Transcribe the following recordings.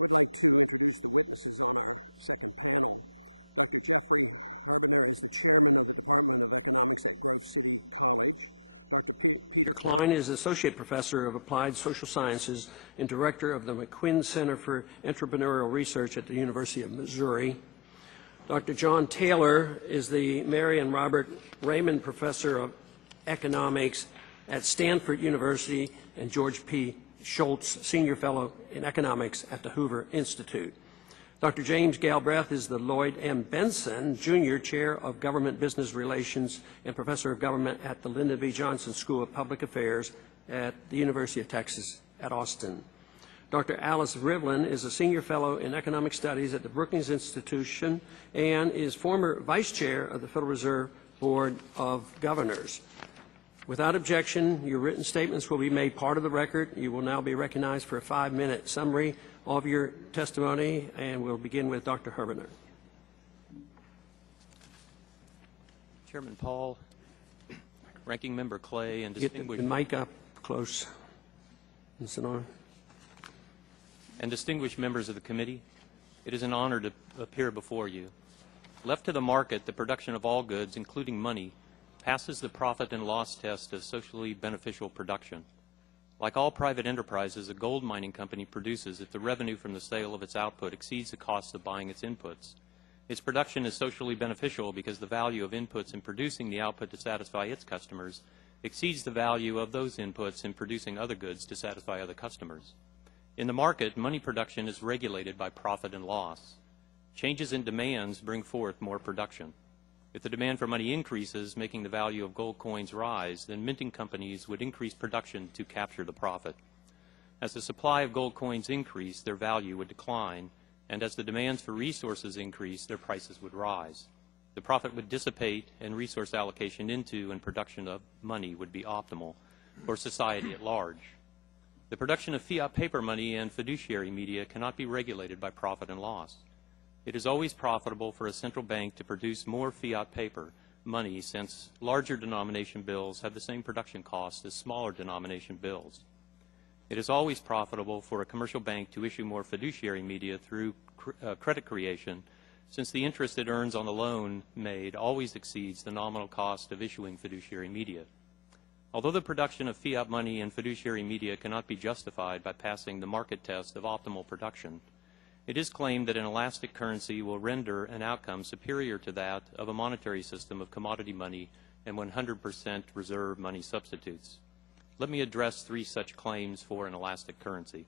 would like to introduce the witnesses on our second panel. Dr. Jeffrey Harbiner is the chairman of the Department of Economics at Grove City College. Dr. Peter Klein is Associate Professor of Applied Social Sciences and Director of the McQuinn Center for Entrepreneurial Research at the University of Missouri. Dr. John Taylor is the Mary and Robert Raymond Professor of Economics at Stanford University and George P. Schultz Senior Fellow in Economics at the Hoover Institute. Dr. James Galbraith is the Lloyd M. Benson Jr. Chair of Government Business Relations and Professor of Government at the Lyndon B. Johnson School of Public Affairs at the University of Texas at Austin. Dr. Alice Rivlin is a Senior Fellow in Economic Studies at the Brookings Institution and is former Vice Chair of the Federal Reserve Board of Governors. Without objection, your written statements will be made part of the record. You will now be recognized for a 5-minute summary of your testimony, and we'll begin with Dr. Harbiner. Chairman Paul, Ranking Member Clay, and distinguished... Get the mic up close. And distinguished members of the committee, it is an honor to appear before you. Left to the market, the production of all goods, including money, passes the profit and loss test of socially beneficial production. Like all private enterprises, a gold mining company produces if the revenue from the sale of its output exceeds the cost of buying its inputs. Its production is socially beneficial because the value of inputs in producing the output to satisfy its customers exceeds the value of those inputs in producing other goods to satisfy other customers. In the market, money production is regulated by profit and loss. Changes in demands bring forth more production. If the demand for money increases, making the value of gold coins rise, then minting companies would increase production to capture the profit. As the supply of gold coins increased, their value would decline, and as the demands for resources increased, their prices would rise. The profit would dissipate, and resource allocation into and production of money would be optimal for society at large. The production of fiat paper money and fiduciary media cannot be regulated by profit and loss. It is always profitable for a central bank to produce more fiat paper money since larger denomination bills have the same production costs as smaller denomination bills. It is always profitable for a commercial bank to issue more fiduciary media through credit creation since the interest it earns on the loan made always exceeds the nominal cost of issuing fiduciary media. Although the production of fiat money and fiduciary media cannot be justified by passing the market test of optimal production, it is claimed that an elastic currency will render an outcome superior to that of a monetary system of commodity money and 100% reserve money substitutes. Let me address 3 such claims for an elastic currency.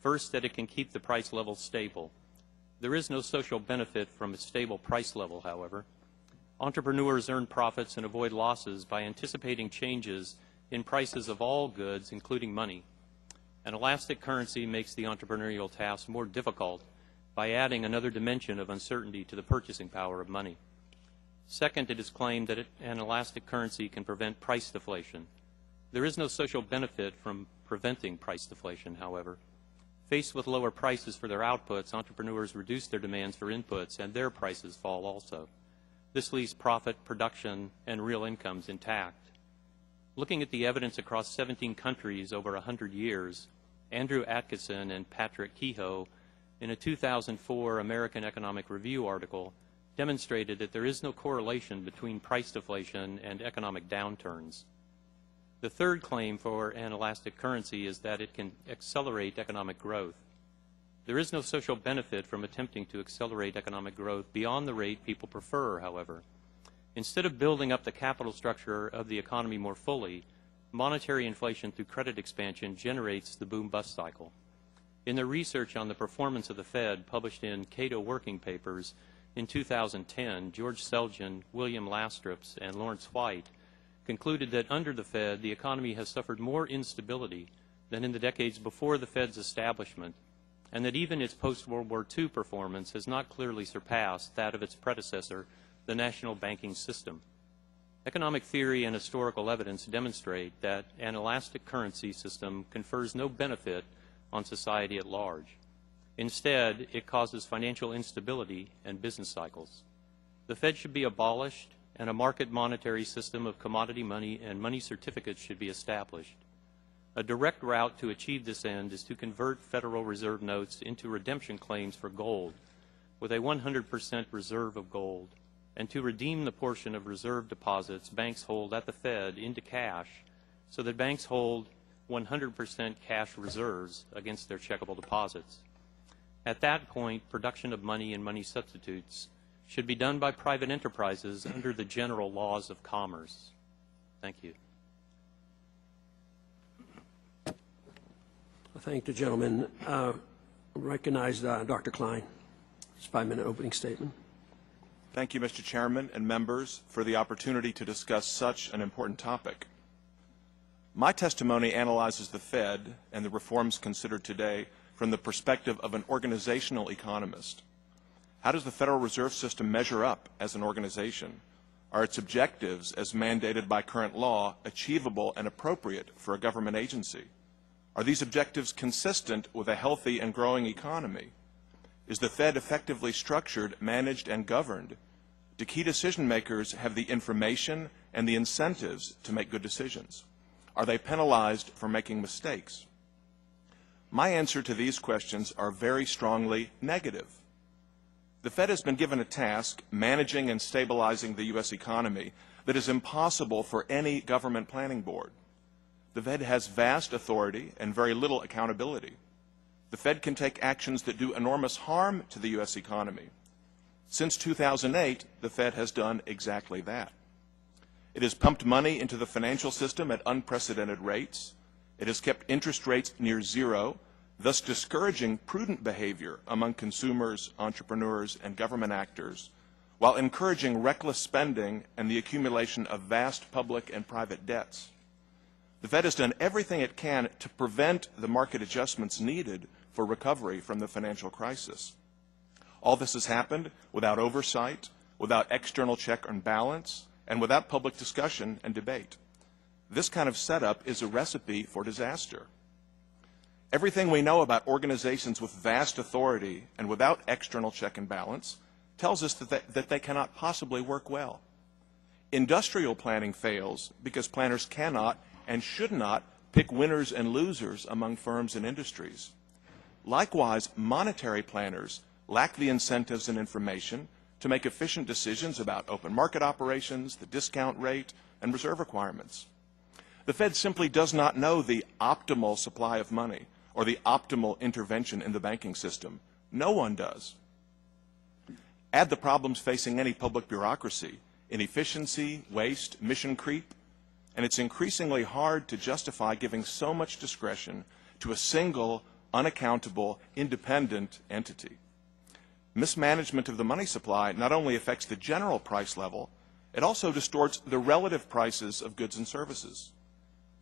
First, that it can keep the price level stable. There is no social benefit from a stable price level, however. Entrepreneurs earn profits and avoid losses by anticipating changes in prices of all goods, including money. An elastic currency makes the entrepreneurial task more difficult by adding another dimension of uncertainty to the purchasing power of money. Second, it is claimed that an elastic currency can prevent price deflation. There is no social benefit from preventing price deflation, however. Faced with lower prices for their outputs, entrepreneurs reduce their demands for inputs, and their prices fall also. This leaves profit, production, and real incomes intact. Looking at the evidence across 17 countries over 100 years, Andrew Atkinson and Patrick Kehoe, in a 2004 American Economic Review article, demonstrated that there is no correlation between price deflation and economic downturns. The third claim for an elastic currency is that it can accelerate economic growth. There is no social benefit from attempting to accelerate economic growth beyond the rate people prefer, however. Instead of building up the capital structure of the economy more fully, monetary inflation through credit expansion generates the boom-bust cycle. In their research on the performance of the Fed, published in Cato Working Papers in 2010, George Selgin, William Lastrups, and Lawrence White concluded that under the Fed, the economy has suffered more instability than in the decades before the Fed's establishment, and that even its post-World War II performance has not clearly surpassed that of its predecessor, the national banking system. Economic theory and historical evidence demonstrate that an elastic currency system confers no benefit on society at large. Instead, it causes financial instability and business cycles. The Fed should be abolished, and a market monetary system of commodity money and money certificates should be established. A direct route to achieve this end is to convert Federal Reserve notes into redemption claims for gold with a 100% reserve of gold, and to redeem the portion of reserve deposits banks hold at the Fed into cash so that banks hold 100% cash reserves against their checkable deposits. At that point, production of money and money substitutes should be done by private enterprises under the general laws of commerce. Thank you. I thank the gentleman. Recognize Dr. Klein. His 5-minute opening statement. Thank you, Mr. Chairman and members, for the opportunity to discuss such an important topic. My testimony analyzes the Fed and the reforms considered today from the perspective of an organizational economist. How does the Federal Reserve System measure up as an organization? Are its objectives, as mandated by current law, achievable and appropriate for a government agency? Are these objectives consistent with a healthy and growing economy? Is the Fed effectively structured, managed, and governed? Do key decision makers have the information and the incentives to make good decisions? Are they penalized for making mistakes? My answer to these questions are very strongly negative. The Fed has been given a task, managing and stabilizing the U.S. economy, that is impossible for any government planning board. The Fed has vast authority and very little accountability. The Fed can take actions that do enormous harm to the U.S. economy. Since 2008, the Fed has done exactly that. It has pumped money into the financial system at unprecedented rates. It has kept interest rates near zero, thus discouraging prudent behavior among consumers, entrepreneurs, and government actors, while encouraging reckless spending and the accumulation of vast public and private debts. The Fed has done everything it can to prevent the market adjustments needed for recovery from the financial crisis. All this has happened without oversight, without external check and balance, and without public discussion and debate. This kind of setup is a recipe for disaster. Everything we know about organizations with vast authority and without external check and balance tells us that they cannot possibly work well. Industrial planning fails because planners cannot and should not pick winners and losers among firms and industries. Likewise, monetary planners lack the incentives and information to make efficient decisions about open market operations, the discount rate, and reserve requirements. The Fed simply does not know the optimal supply of money or the optimal intervention in the banking system. No one does. Add the problems facing any public bureaucracy: inefficiency, waste, mission creep, and it's increasingly hard to justify giving so much discretion to a single, unaccountable, independent entity. Mismanagement of the money supply not only affects the general price level, it also distorts the relative prices of goods and services.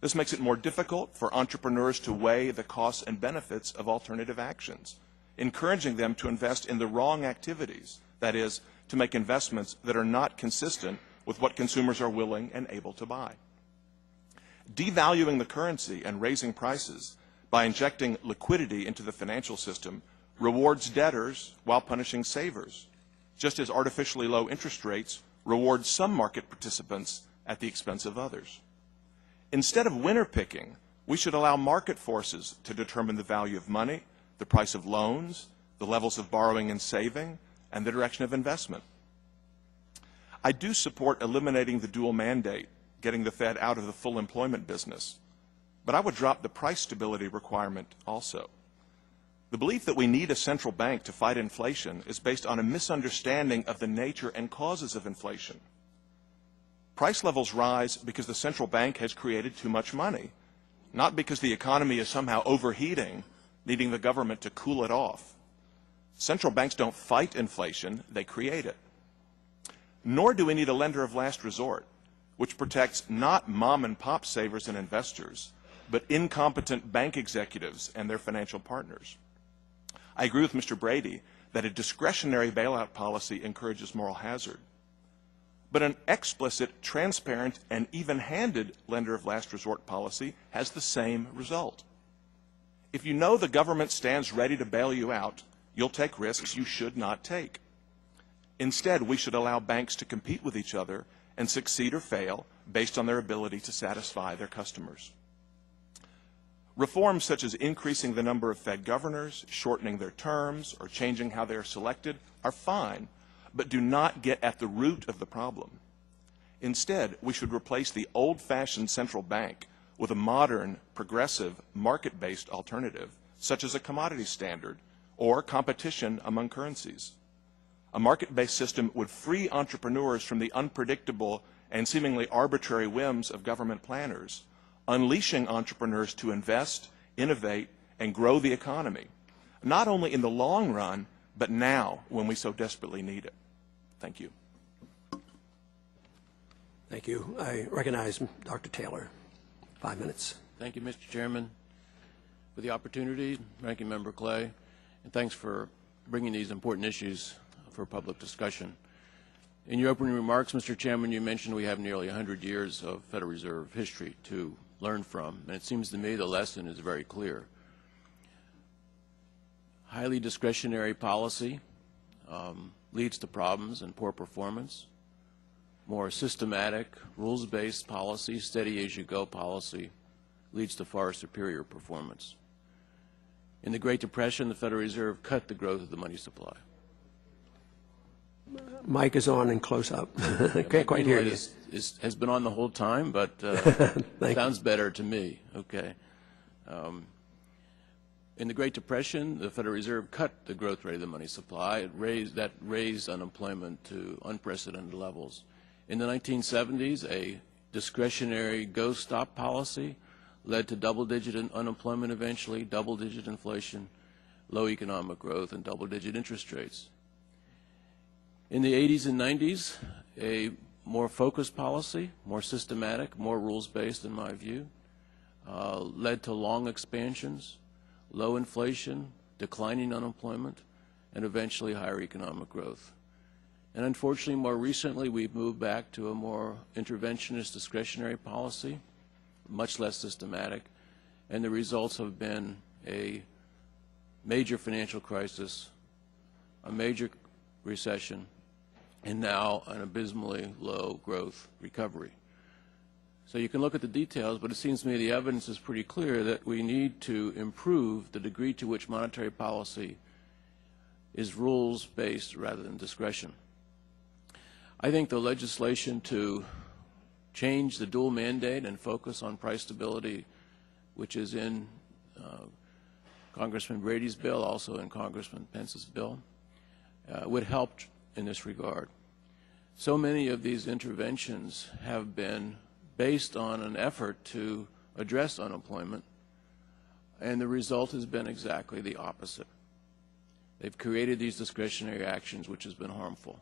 This makes it more difficult for entrepreneurs to weigh the costs and benefits of alternative actions, encouraging them to invest in the wrong activities, that is, to make investments that are not consistent with what consumers are willing and able to buy. Devaluing the currency and raising prices by injecting liquidity into the financial system rewards debtors while punishing savers, just as artificially low interest rates reward some market participants at the expense of others. Instead of winner picking, we should allow market forces to determine the value of money, the price of loans, the levels of borrowing and saving, and the direction of investment. I do support eliminating the dual mandate, getting the Fed out of the full employment business, but I would drop the price stability requirement also. The belief that we need a central bank to fight inflation is based on a misunderstanding of the nature and causes of inflation. Price levels rise because the central bank has created too much money, not because the economy is somehow overheating, needing the government to cool it off. Central banks don't fight inflation, they create it. Nor do we need a lender of last resort, which protects not mom-and-pop savers and investors, but incompetent bank executives and their financial partners. I agree with Mr. Brady that a discretionary bailout policy encourages moral hazard. But an explicit, transparent, and even-handed lender of last resort policy has the same result. If you know the government stands ready to bail you out, you'll take risks you should not take. Instead, we should allow banks to compete with each other and succeed or fail based on their ability to satisfy their customers. Reforms such as increasing the number of Fed governors, shortening their terms, or changing how they are selected are fine, but do not get at the root of the problem. Instead, we should replace the old-fashioned central bank with a modern, progressive, market-based alternative, such as a commodity standard or competition among currencies. A market-based system would free entrepreneurs from the unpredictable and seemingly arbitrary whims of government planners, unleashing entrepreneurs to invest, innovate, and grow the economy, not only in the long run, but now when we so desperately need it. Thank you. Thank you. I recognize Dr. Taylor. 5 minutes. Thank you, Mr. Chairman, for the opportunity, Ranking Member Clay, and thanks for bringing these important issues for public discussion. In your opening remarks, Mr. Chairman, you mentioned we have nearly 100 years of Federal Reserve history to learn from, and it seems to me the lesson is very clear. Highly discretionary policy leads to problems and poor performance. More systematic, rules-based policy, steady-as-you-go policy leads to far superior performance. In the Great Depression, the Federal Reserve cut the growth of the money supply. Mic is on and close up. I can't quite hear you. Has been on the whole time, but sounds better to me. Okay. In the Great Depression, the Federal Reserve cut the growth rate of the money supply. That raised unemployment to unprecedented levels. In the 1970s, a discretionary go-stop policy led to double-digit unemployment eventually, double-digit inflation, low economic growth, and double-digit interest rates. In the 80s and 90s, a more focused policy, more systematic, more rules-based in my view, led to long expansions, low inflation, declining unemployment, and eventually higher economic growth. And unfortunately, more recently, we've moved back to a more interventionist discretionary policy, much less systematic, and the results have been a major financial crisis, a major recession, and now an abysmally low growth recovery. So you can look at the details, but it seems to me the evidence is pretty clear that we need to improve the degree to which monetary policy is rules-based rather than discretion. I think the legislation to change the dual mandate and focus on price stability, which is in Congressman Brady's bill, also in Congressman Pence's bill, would help in this regard. So many of these interventions have been based on an effort to address unemployment, and the result has been exactly the opposite. They've created these discretionary actions, which has been harmful.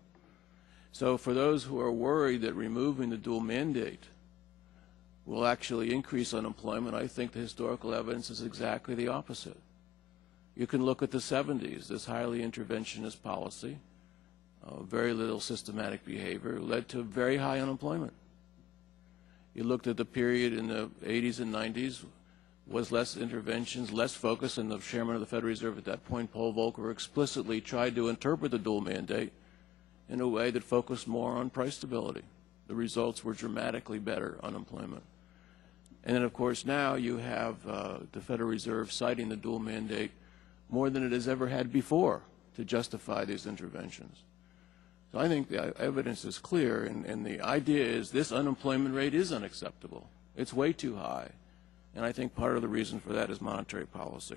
So for those who are worried that removing the dual mandate will actually increase unemployment, I think the historical evidence is exactly the opposite. You can look at the 70s, this highly interventionist policy, very little systematic behavior, led to very high unemployment. You looked at the period in the 80s and 90s, was less interventions, less focus, and the chairman of the Federal Reserve at that point, Paul Volcker, explicitly tried to interpret the dual mandate in a way that focused more on price stability. The results were dramatically better unemployment. And then, of course, now you have the Federal Reserve citing the dual mandate more than it has ever had before to justify these interventions. So I think the evidence is clear, and the idea is this unemployment rate is unacceptable. It's way too high. And I think part of the reason for that is monetary policy.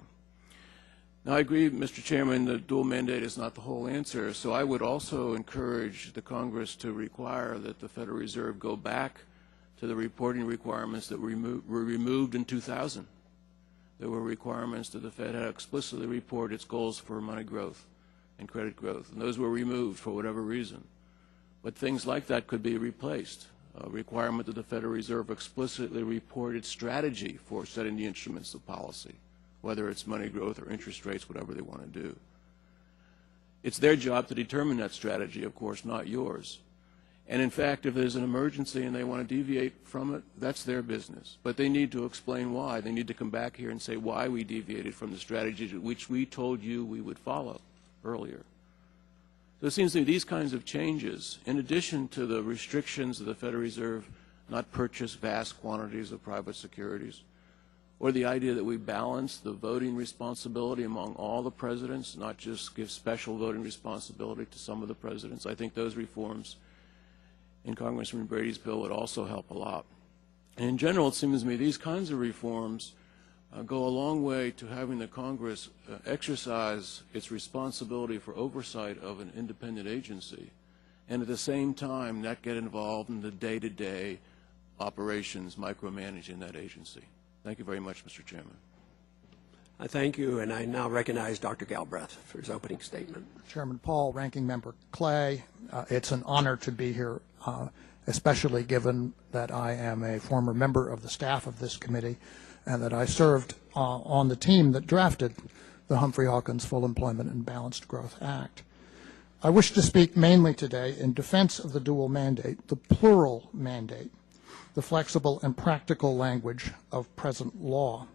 Now, I agree, Mr. Chairman, the dual mandate is not the whole answer, so I would also encourage the Congress to require that the Federal Reserve go back to the reporting requirements that were removed in 2000. There were requirements that the Fed had to explicitly report its goals for money growth and credit growth, and those were removed for whatever reason. But things like that could be replaced. A requirement that the Federal Reserve explicitly report its strategy for setting the instruments of policy, whether it's money growth or interest rates, whatever they want to do. It's their job to determine that strategy, of course, not yours. And in fact, if there's an emergency and they want to deviate from it, that's their business. But they need to explain why. They need to come back here and say why we deviated from the strategy which we told you we would follow earlier. So it seems to me these kinds of changes, in addition to the restrictions of the Federal Reserve not purchase vast quantities of private securities, or the idea that we balance the voting responsibility among all the presidents, not just give special voting responsibility to some of the presidents. I think those reforms in Congressman Brady's bill would also help a lot. And in general, it seems to me these kinds of reforms go a long way to having the Congress exercise its responsibility for oversight of an independent agency, and at the same time not get involved in the day-to-day operations micromanaging that agency. Thank you very much, Mr. Chairman. I thank you, and I now recognize Dr. Galbraith for his opening statement. Chairman Paul, Ranking Member Clay, it's an honor to be here, especially given that I am a former member of the staff of this committee and that I served on the team that drafted the Humphrey-Hawkins Full Employment and Balanced Growth Act. I wish to speak mainly today in defense of the dual mandate, the plural mandate, the flexible and practical language of present law.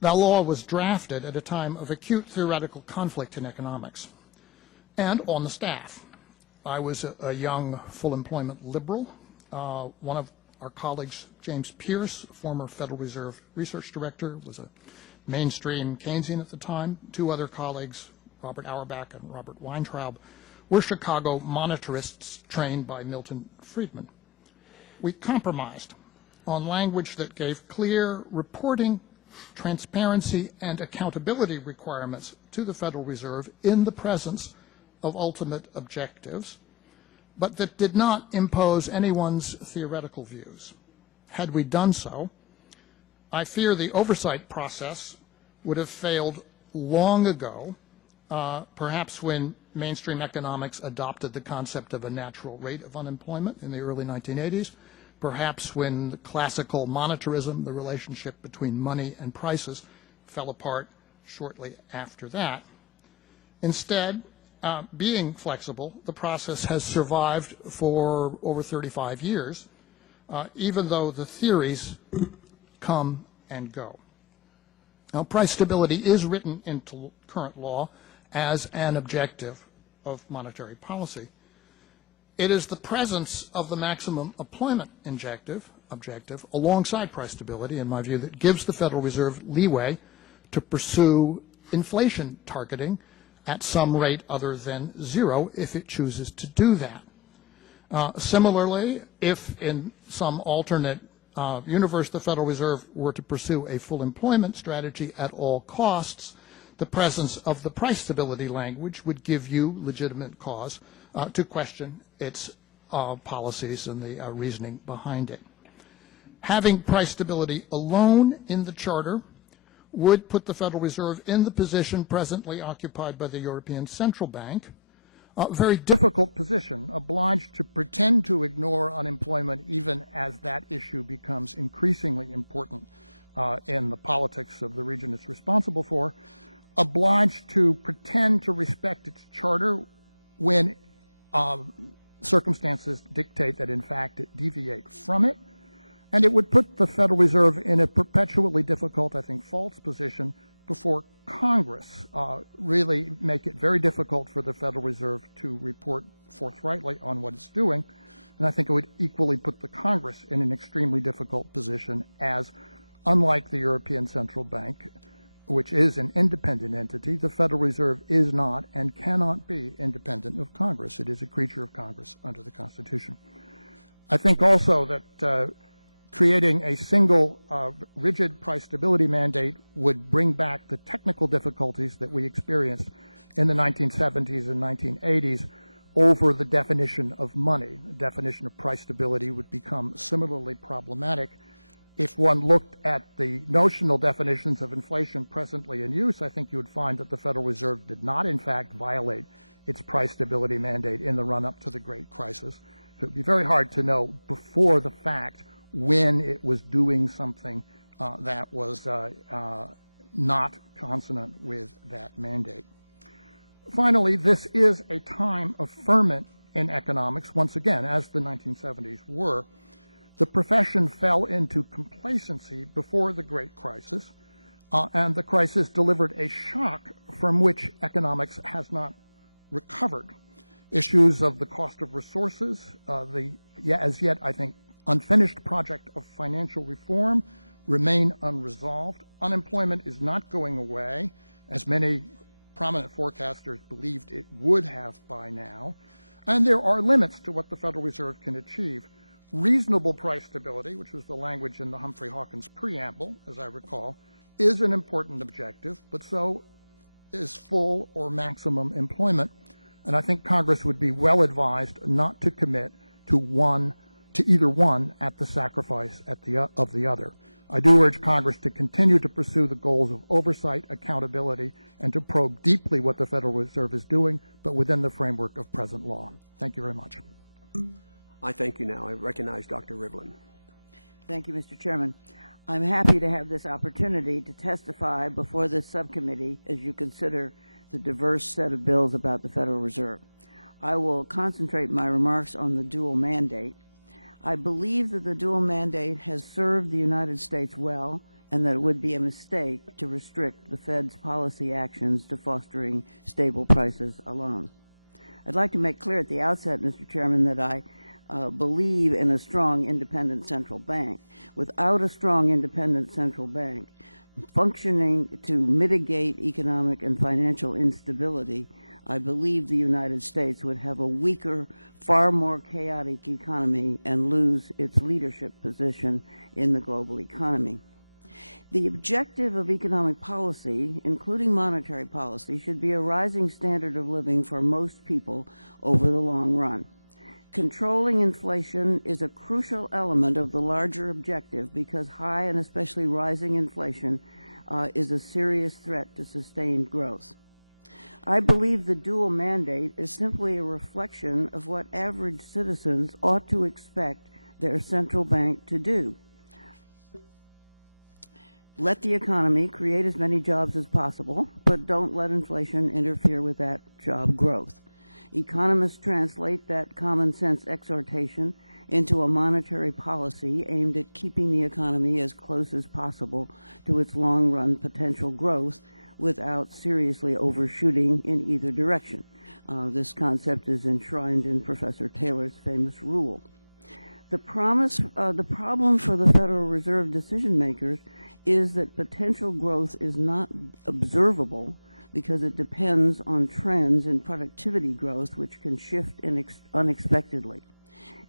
That law was drafted at a time of acute theoretical conflict in economics and on the staff. I was a young full employment liberal. One of our colleagues, James Pierce, former Federal Reserve Research Director, was a mainstream Keynesian at the time. Two other colleagues, Robert Auerbach and Robert Weintraub, were Chicago monetarists trained by Milton Friedman. We compromised on language that gave clear reporting, transparency, and accountability requirements to the Federal Reserve in the presence of ultimate objectives, but that did not impose anyone's theoretical views. Had we done so, I fear the oversight process would have failed long ago, perhaps when mainstream economics adopted the concept of a natural rate of unemployment in the early 1980s, perhaps when the classical monetarism, the relationship between money and prices, fell apart shortly after that. Instead, being flexible, the process has survived for over 35 years, even though the theories come and go. Now, price stability is written into current law as an objective of monetary policy. It is the presence of the maximum employment objective alongside price stability, in my view, that gives the Federal Reserve leeway to pursue inflation targeting at some rate other than zero if it chooses to do that. Similarly, if in some alternate universe the Federal Reserve were to pursue a full employment strategy at all costs, the presence of the price stability language would give you legitimate cause to question its policies and the reasoning behind it. Having price stability alone in the Charter would put the Federal Reserve in the position presently occupied by the European Central Bank, a very difficult position, obliged to pretend to ignore unemployment even as that issue becomes increasingly important in the politics of the region it's responsible for, obliged to pretend to respect its charter when circumstances dictate that in fact it deviate from it, and it would put the Federal Reserve in a perpetually difficult, I think, false position before Congress, really make it very difficult for the Federal Reserve to report forthrightly on what it's doing, and I think it would equally put the Congress in an extremely difficult position as, unlike the European Central Bank, which is an independent entity, the Federal Reserve is not and cannot be independent of Congress. It is a creature of Congress under the Constitution. I think also that creating a single rigid price stability mandate would bring back the technical difficulties that we experienced in the 1970s and 1980s over the definition of money. The definition of price stability would become similarly problematic. If one looked at the notional definitions of inflation presently in use, I think you would find that the Federal Reserve did not, in fact, violate its price stability mandate in the run-up to the Great Crisis. So it would be very hard to know before the fact when it was doing something that was not consonant with that mandate. Finally, this is a time of ferment in economics, once again, as the 1970s were. The profession fell into complacency before the Great Crisis, and the crisis delivered a shock from which economics has not recovered. Issues of the cost of resources, as yet, I think, unfinished project of financial reform, remain unresolved. Unemployment is not going away, as many prominent forecasters believed it would have by now, and there are limits to what the Federal Reserve can achieve. Reasonable price stability, which was the language in the Humphrey-Hawkins preamble, as I recall, is an important objective, but so is full or maximum employment. And I think Congress would be well advised not to commit to either one at the sacrifice of the other. I do urge Congress to continue to pursue the goals of oversight, accountability, and to probe deeply what the Federal Reserve is doing, but within the framework of present law. Thank you very much. I thank you now. I recognize Dr. Rivlin. Thank you, Mr. Chairman. I'm happy to have this opportunity to testify before this subcommittee as you consider the diverse set of bills about the Federal Reserve. I will concentrate my remarks on the dual mandate. I believe that the dual mandate has served the United States well, and that it would be a mistake to restrict the Fed's policy actions to fostering stable prices alone. I'd like to make clear at the outset, Mr. Chairman, that I believe in a strong independent central bank. Without a strong independent central bank functioning to mitigate economic and financial instability, I believe the United States would have a weaker, far more chaotic economy and lose its leadership position in the global economy. The objective of economic policy, including monetary policy, should be a rising standard of living for most people over the long run. Controlling inflation is a crucial element of the larger objective because high and especially rising inflation is a serious threat to sustained growth. I believe the dual mandate is simply a reflection of what average citizens ought to expect their central bank to do. Let the economy create as many jobs as possible, but don't let inflation interfere with that job growth. Economists translate that common sense exhortation into a monetary policy aimed at keeping the economy as close as possible to its long-run potential growth without seriously overshooting in either direction. This concept is enshrined in Professor Taylor's famous rule. The problem for the Federal Reserve decision makers is that potential growth is not observable because it depends on trends in productivity growth which can shift unexpectedly.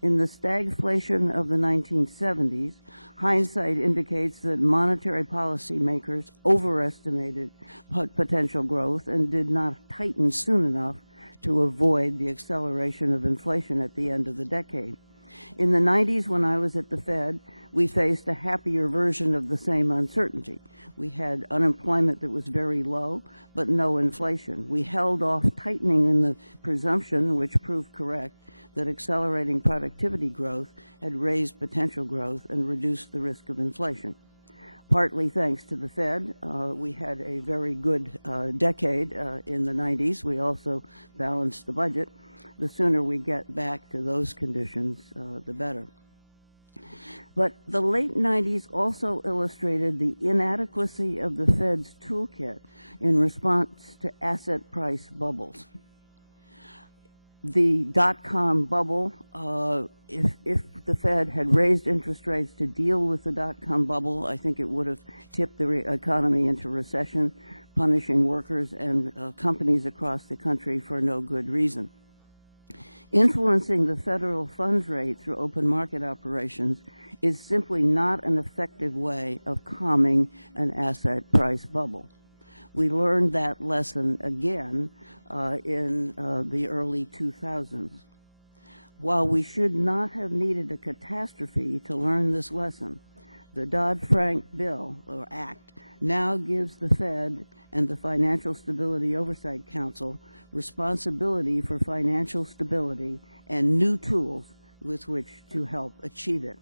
In the stagflation of the 1970s, hindsight indicates that monetary policy makers overestimated potential growth and did not tighten soon enough to avoid the acceleration of inflation at the end of the decade. In the 90s, when I was at the Fed, we faced a happier version of the same uncertainty. We had unemployment that was very low, but no inflation. We held off tightening in the presumption, which proved correct, that accelerating productivity growth had raised potential growth and reduced the risk of inflation. Partly thanks to the Fed, we had a very good decade in the 90s. We also balanced the budget. The sooner we get back to those conditions, the better. But the late 90s also illustrated the inadequacy of the Fed's toolkit in response to asset price bubbles. The dot-com bubble, if the Fed had raised interest rates to deal with the dot-com bubble, I think it would have tipped the economy into recession, punishing workers and companies across the country for no good reason. Influencing the federal funds rate through open market operations is simply not an effective way of calming an asset price bubble. We learned that lesson again in the early 2000s. While we should not have needed a catastrophe to learn this lesson, the Dodd-Frank bill, or Act, now gives the Fed and the Financial Stability Oversight Council responsibility for financial stability and new tools with which to help achieve it.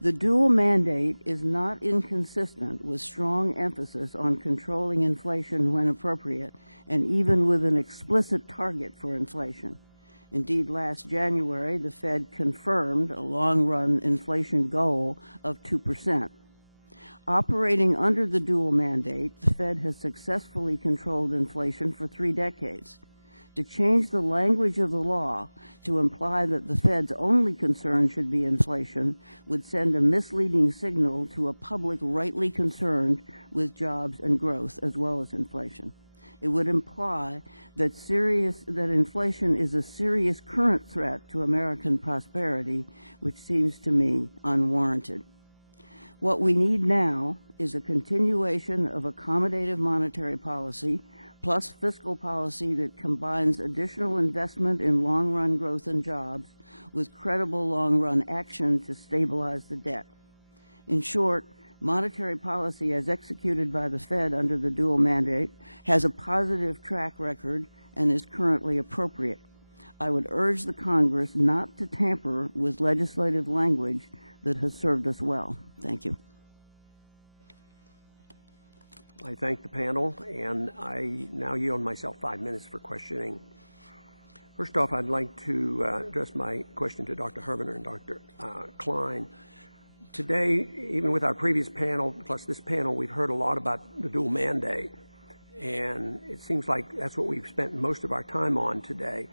The dual mandate is not inconsistent with strong emphasis on controlling inflation when appropriate, and even with an explicit target for inflation. Indeed, last January, the Fed confirmed a long-run inflation goal of 2%. Operating under the dual mandate, the Fed has successfully controlled inflation for 3 decades. To change the language of the law to imply that the Fed's only concern should be inflation would send a misleading signal to a public rightly concerned with jobs and growth as well as inflation. It would imply that inflation is a serious current threat to American prosperity, which seems to me unwarranted. What we need now is a continuation of accommodative monetary policy plus fiscal policy that combines additional investment in long-run growth and jobs with credible long-run action to stabilize the debt. In short, monetary policy as executed by the Fed under the dual mandate has a positive track record and is currently appropriate. I would urge the Congress not to tamper with legislative language that has served us well. Thank you. I thank the panel, and I now yield myself 5 minutes for questioning. First off, I'd like to address my question to Dr. Harbiner and Dr. Klein. Today, even with our previous panel, plus this panel, we've heard a lot about the dual mandate, and it seems like that's what we've spent most of our time on today.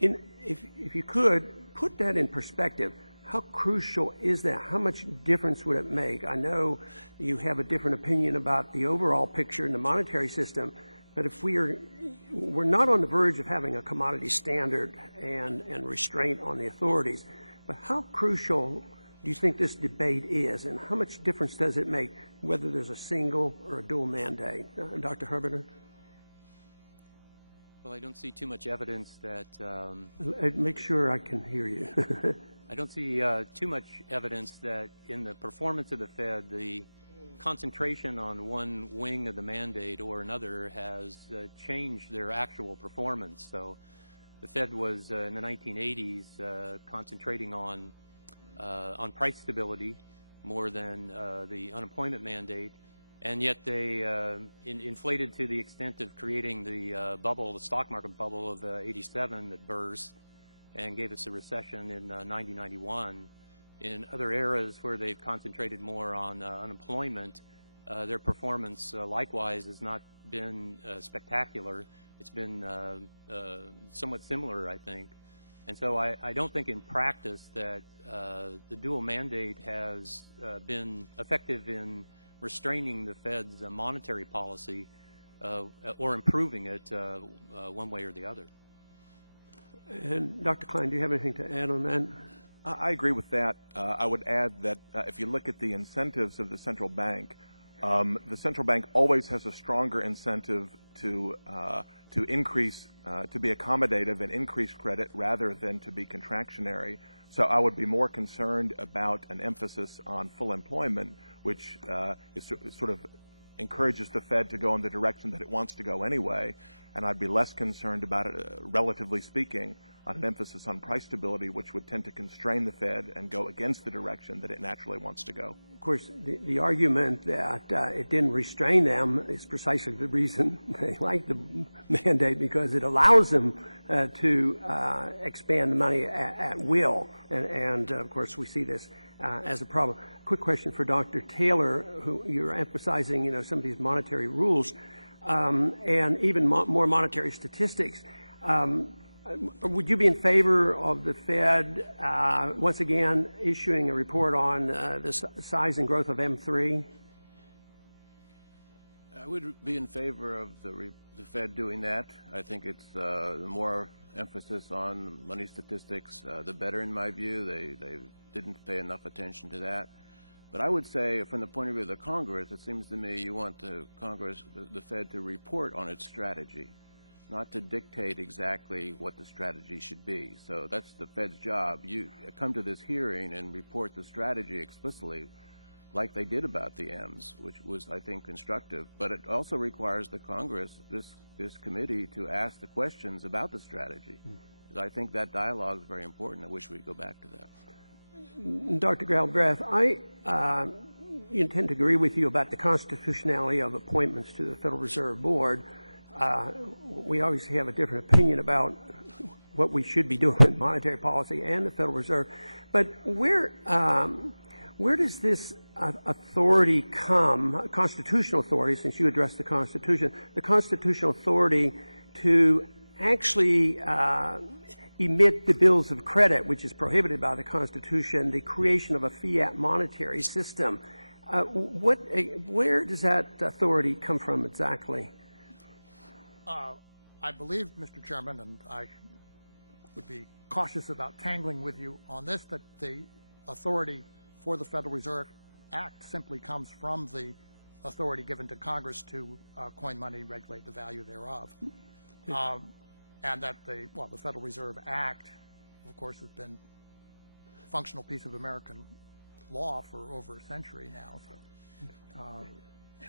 If you could, put that in perspective. How crucial is that? How much difference would it make? I know you have a different opinion about the overall picture in the monetary system, but if we're not on the verge of having a commodity standard and restraint on the authorities, but how crucial do you think this debate is, and how much difference does it make whether there's a single or a dual mandate? Dr. Harbiner? Well, I don't see too much evidence that... Make sure I can hear you. I don't see too much evidence that in the performance of the Fed, the concentration on one wing of the mandate or another has changed their actual performance. So the Fed was in the 1980s concentrating on price stability more than the unemployment mandate, and yet they inflated to the extent of creating the bubble, the stock market bubble of '87 that burst and gave us a recession in 1991. In other eras where they've concentrated more on unemployment, their performance likewise has not been spectacular. It's been somewhat similar, I think. And so I don't think in practice that the dual mandate has been effective in restraining the Fed's monetary policy or improving it one way or the other. And Dr. Klein, do you have anything to add on that? I agree with that. I would add that if you look at the incentives of the central bank always has a stronger incentive to increase, to be accommodative and increase credit rather than to be contractionary. So I would be more concerned about an emphasis on full employment, which sort of encourages the Fed to go in the direction that it wants to go anyway. And I'd be less concerned about it, relatively speaking, on an emphasis on price stability, which would tend to constrain the Fed and go against the direction that it naturally wants to go. Of course, the argument that it didn't restrain them is precisely the reason they like the mandate, because it allows them to expand the money at will. And of course, we see this as a problem. Quick question for Dr. Taylor, who you're emphasizing, some of these monetary rules and even more monetary statistics. Would you be in favor of the Fed, once again, issuing a report on the size and growth of M3? I would be in favor of the Fed doing that. I think it's the more emphasis on money statistics, the better in my view. They didn't pay enough attention to that. But I would say, from the point of view of the Congress, it seems to me you want the Congress, the Fed, to report on its strategy, not to dictate exactly what the strategy should be. So that's the Fed's job. You come to this hearing and report the strategy explicitly, like they did about the M's, which was, I think, constructive. But it also requires the Congress, this committee, to ask the questions about the strategy. I think that dialogue is very important. I wish we'd go back to that. Dr. Galbraith, I intend to agree with you about the constitutionality of appointments to the Federal Reserve Board. We obviously have a different opinion about what we should be doing in monetary policy and the Federal Reserve. But where does this authority come, constitutional authority, since you addressed the Constitution, the constitutional authority to actually emit the bills of credit, which is prohibited by the Constitution, the creation of a fiat monetary system. Where does that authority come from exactly? I believe, Mr. Chairman, and I would be cautious about tangling with you on this, that the authority for the Federal Reserve Act simply comes from the authority given to Congress to coin money, regulate the value thereof. And that the Federal Reserve Act, of course, has been a functional piece of American law for over a century now. So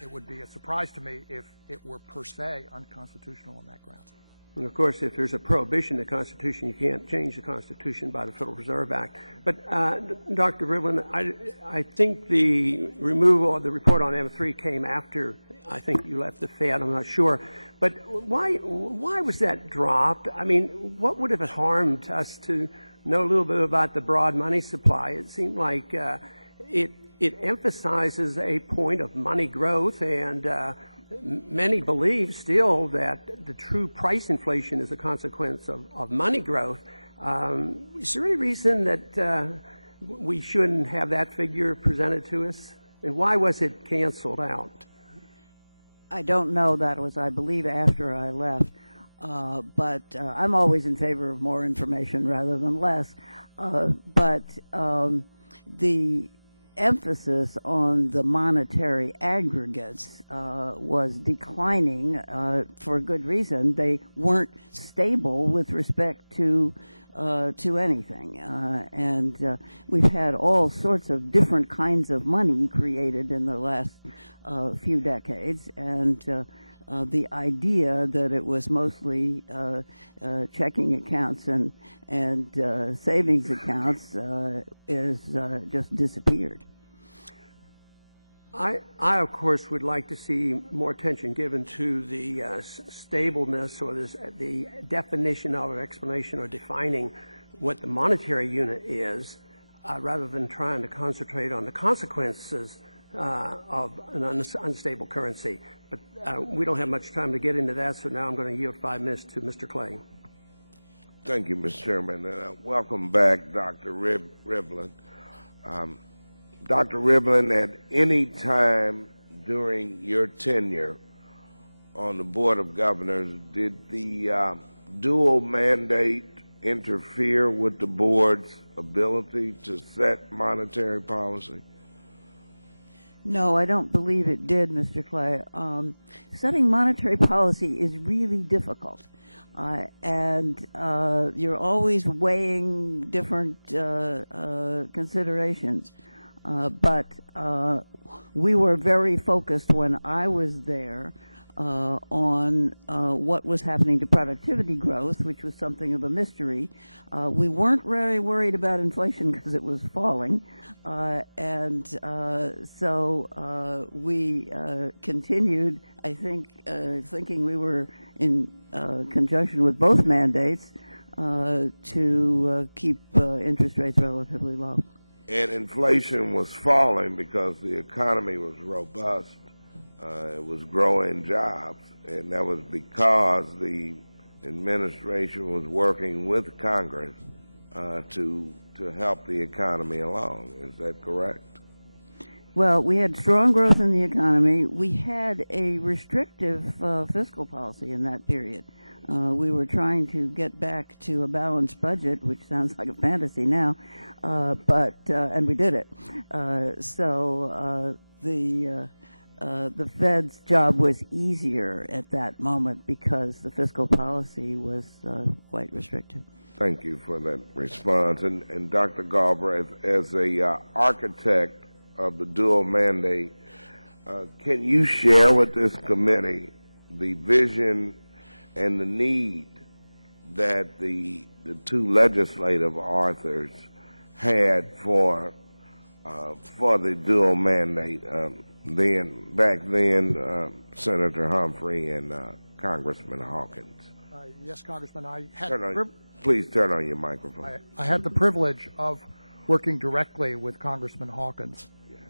it would be a surprise to me if it were per se unconstitutional on that grounds. And of course, if there's a prohibition in the Constitution, you can't change the Constitution by the Federal Reserve Act. But Dr. Rivlin, I think the removal of the report on M3 came after I think you left the Fed. I'm not sure. But why was that dropped? I mean, what would have harmed us to know a little bit about the broad money supply? It seemed like it emphasizes a point of money growth, and many believe still that the true price inflation is a consequence of money growth. Is there any reason that we shouldn't have that figure presented to us? And why was it canceled out? I don't know. That was, I believe, after I left. But I'm always in favor of more information rather than less. But the emphasis on the monetary aggregates was declining for good reason. They weren't stable with respect to anything. And we've had all sorts of different kinds of money created in the last few decades. And the idea that it was mostly checking accounts and savings accounts is just disappeared. I, of course, would like to see more attention given to the stableness or the definition of, or explanation or defining what the monetary unit is, rather than trying to concentrate on the consequences of an unstable currency. But we don't have much time to get into that, so now I'm going to yield 5 minutes to Mr. Clay. Thank you, Mr. Chairman, and welcome back, Dr. Rivlin. Dr. Rivlin, at any time during your tenure on the Board of Governors, did the dual mandate interfere with the board's ability to set monetary policy? No, I don't believe it did, Mr. Clay. Setting monetary policy is really difficult. And you're always weighing different considerations. But we were very focused when I was there on what was happening to productivity growth, which was something of a mystery. We weren't very worried about inflation because it was falling. And so we continued, I think, thinking we were in conjunction with both mandates to keep interest rates relatively low. And inflation was falling because the economy was robust. It was growing jobs, and that was because the administration was working with Congress to help the economy along. Is that correct? Well, we had strong growth in the economy. We had a restrictive fiscal policy in that period. We were trying to get back to a balanced budget, which sounds like a fantasy now, and we did it. So the Fed's job was easier at that moment because the fiscal policy was quite restrictive. Thank you for that response. And Dr. Galbraith, as a architect of the dual mandate, can you share with this committee the vision and the need that the two legislative authors had for the dual mandate? Back then, Senator Humphrey and Congressman Hawkins. Yes, Congressman, I had please turn on your microphone. I had the privilege of working directly with Congressman Hawkins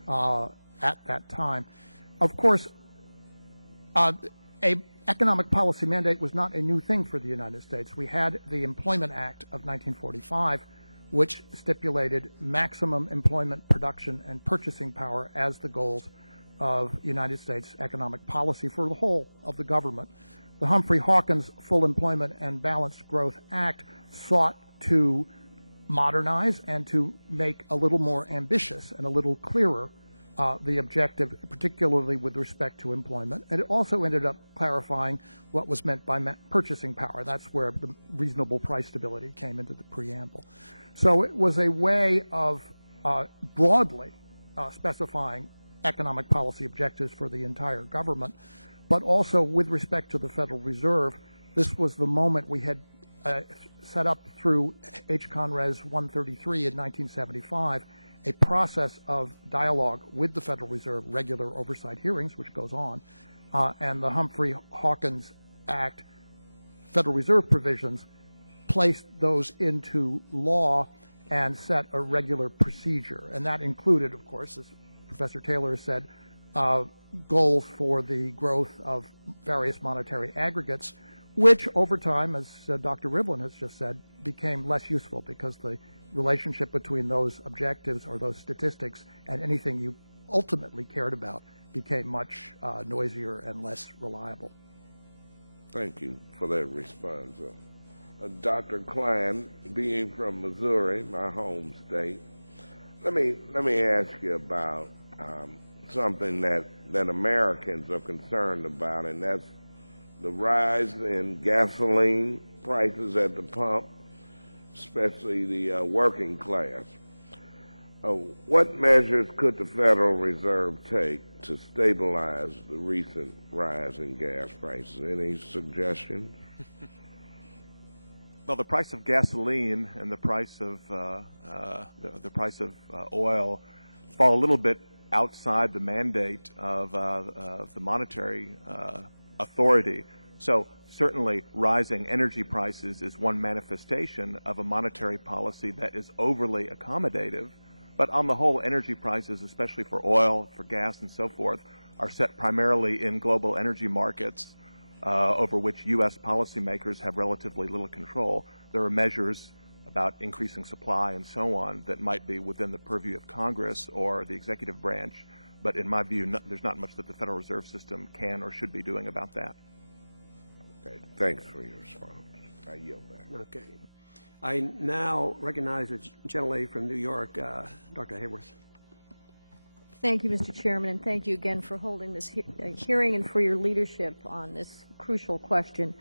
at that time. Of course, a economic policy mandate was not a new thing for the United States. We had the Employment Act of 1945, which stipulated maximum employment, production, and purchasing power as the goals of United States economic policy for the whole of the government. The Humphrey-Hawkins Full Employment and Balanced Growth Act sought to modernize and to make a little more ambitious and a little clearer the objective, particularly with respect to employment. And it also ended up clarifying what was meant by purchasing power. That's where the reasonable price stability came into the preamble. So it was a way of broadly specifying economic policy objectives for the entire government, but also with respect to the Federal Reserve, this was the moment we had set up through H-Con Res 133 in 1975, a process of dialogue with the Federal Reserve, regular oversight hearings, which goes on, and the Humphrey-Hawkins Act Federal Reserve provisions placed those into law and set a regular procedure. And that included, of course, as Professor Taylor said, goals for the growth of various monetary aggregates, which over time, as Dr. Rivlin has just said, became less useful because the relationship between those objectives or those statistics and anything you ultimately cared about became much noisier and less reliable. Thank you for that response. Dr. Klein, being from Missouri, my home state, let me ask you about something that Americans are concerned about, and that's the rise in gasoline prices at the pump, especially the working class. What measures could the Federal Reserve take to stabilize the recent rise in gas prices? Any suggestions? Well, the price of gasoline and the price of oil fall a little bit outside the mandate of the monetary authority. So certainly rising energy prices is one manifestation of a monetary policy that is overly accommodative. But on the whole, energy prices, especially for oil, for gas, and so forth, are set primarily in global energy markets over which U.S. policymakers have relatively little control. There are measures about increasing supply and so on that might be within the purview of Congress or the executive branch, but in my view, there's not much that the Federal Reserve System can or should be doing about that. Okay, thanks for your response. I yield back. Okay. I now recognize a gentlelady from New York, Dr. Hayworth. Thank you, Mr. Chairman, and thank you again for holding this hearing and for your leadership on this crucial question.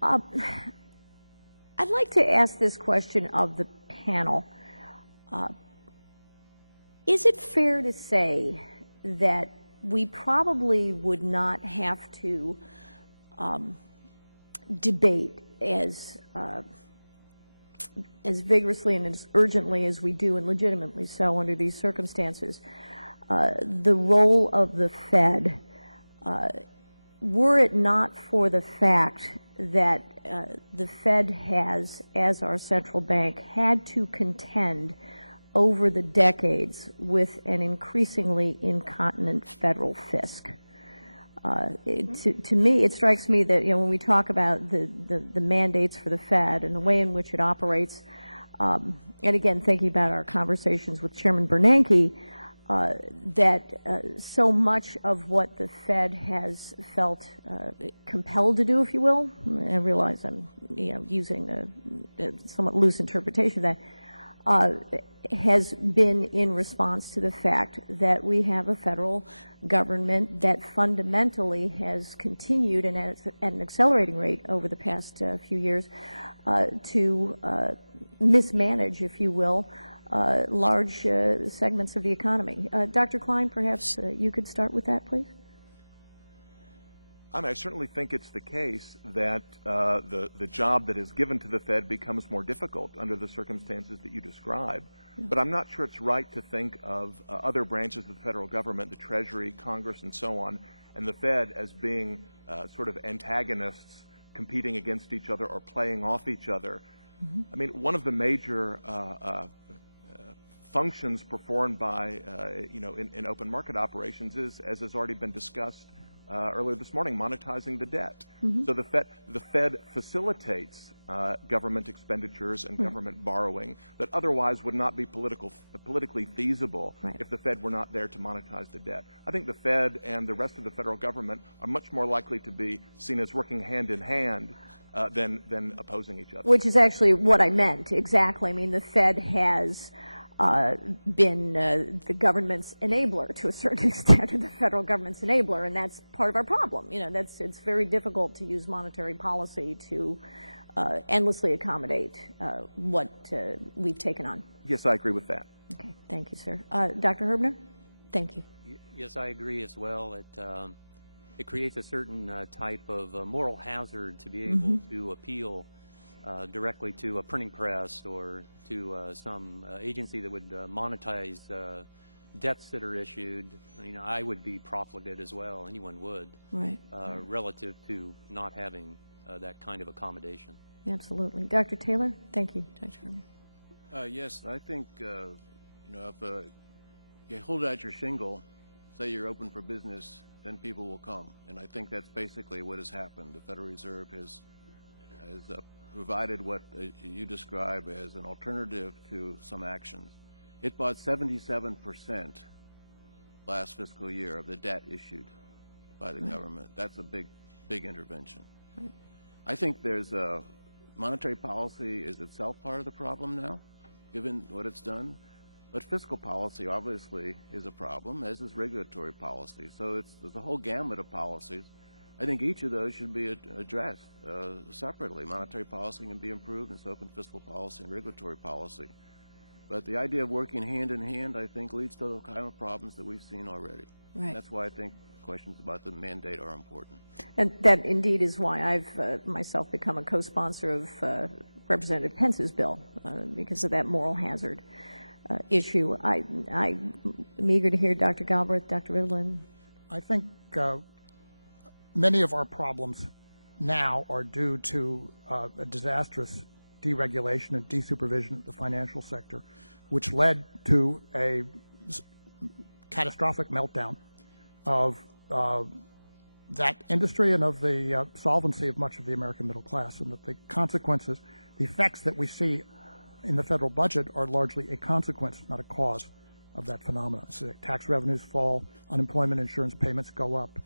I'd like to ask this question of the panel. Is it fair to say that we probably would not have to debate as vigorously and as urgently as we do, and legitimately so under these circumstances, the role of the Fed, were it not for the fact that the Fed has, as our central bank, had to contend over the decades with an increasingly incontinent federal fisc. To me, it strikes me that, when we talk about the mandates for the Fed and the way in which it operates, and again, thinking about our conversations with Chairman Bernanke, that so much of what the Fed has felt compelled to do, if you will, I realize I'm using a somewhat loose interpretation of that, has been in response to the fact that we have a federal government that fundamentally has continued and at an accelerating rate over the past few years to mismanage, if you will, large segments of the economy. Dr. Klein, perhaps you could start with that, please. I certainly think it's the case that the job that is given to the Fed becomes more difficult under the circumstances that you describe. Yeah. But I'm not sure it's right to think of other branches of the federal government, the Treasury, Congress, and so on, and the Fed as being sort of antagonists competing against each other or playing off each other. Mm-hmm. I mean, one of the major functions performed by, in open market operations is, as has already been discussed earlier this morning, monetizing the debt. So the Fed facilitates government expenditures and government borrowing that otherwise would not be politically feasible if the Fed were not there to monetize the debt. I think the Fed and the rest of the federal government are much more likely to be seen as working hand in hand than opposing each other. Which is actually what I meant, exactly. I mean, the Fed has been the government's enabler to a certain extent, or the federal government's enabler, and that's part of our problem. You know, it's very difficult to use monetary policy to endlessly accommodate what we've taken on. Yes, I agree with that. Okay, thank you, sir. Dr. Herbner? Thank you. Yes, I agree as well. It creates a certain type of moral hazard to be able to appeal directly to a printing press or to some agency that would monetize debts that are issued. You know, I would be profligate as well. Anyone would, Right. Relative to not having that kind of accommodation. Absolutely. Dr. Taylor? Thank you, Dr. Herbner. Yes, I think, you know, if you hold out your shingle, say you're open for business, then people will come. And I think that's basically what has happened. The Federal Reserve has provided what you describe as an alternative to some actions. It bought 77% last fiscal year of the debt issued by the government. That's a big intervention. Right. I think there's a monetary policy is itself part of the problem now, given what it's done. But fiscal policy obviously is a problem, as is regulatory policy. So there's a whole gamut of policies. I think each of those should be addressed separately. Monetary policy can be improved, and so can fiscal policy and regulatory policy. But the idea of working hand in hand, I think, leads to the kind of problems that we've seen already. Right. And that's why I think questions about the mandate are important. And that indeed is why I've myself become a co-sponsor of Representative Pence's bill, because of that moral hazard issue. I'm eager to hear Dr. Galbraith, Dr. Rivlin. I think many of our problems now are due to a disastrous deregulation and desupervision of the financial sector, which led to a catastrophic meltdown of that industry and of the solvency of much of the American middle class, and that the consequences, the effects that we see in the federal budget are largely a consequence, not a cause of that phenomenon. So tax revenues fall, unemployment insurance payments go up,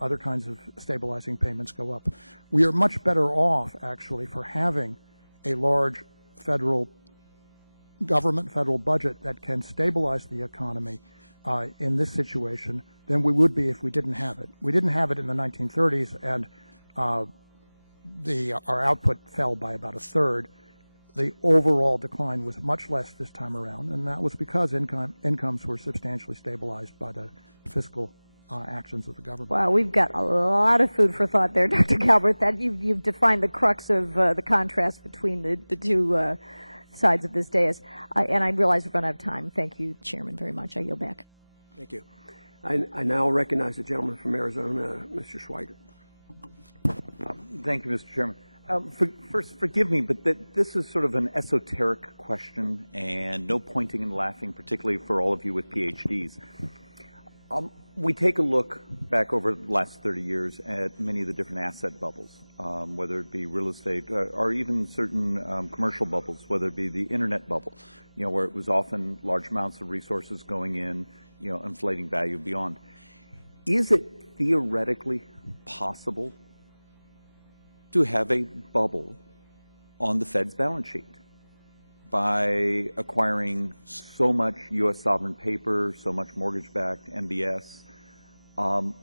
other kinds of stabilizing payments go up. We are much better off, actually, for having a large federal government, federal budget that can stabilize the economy in this situation than we would be if we didn't have it. We didn't have it in the 1930s, and our output fell by about a third. The overall decline was much less this time around, and that was because incomes were substantially stabilized by the fiscal actions of the government. Wow, we've got a lot of food for thought there, Dr. Galbraith. That you've defined the crux of the contrast between the two sides of this dais. And I realize we've run out of time. Thank you, Chairman, very much. I yield back. Thank you. I now recognize the gentleman from Arizona, Mr. Schweiger. Thank you, Mr. Chairman. First, forgive me, but this is sort of an esoteric question, and no pointing and laughing, particularly for all of you with PhDs. We take a look back over the last 30 years at many of the different asset bubbles, whether it be real estate or even certain commercial bubbles, whether it be the internet bubble, you know, where it was often large amounts of resources going in, you know, inflating value beyond. Is it theoretically possible to have a bubble on the Fed's balance sheet by acquiring so much U.S. sovereign paper, so much mortgage-backed MBS?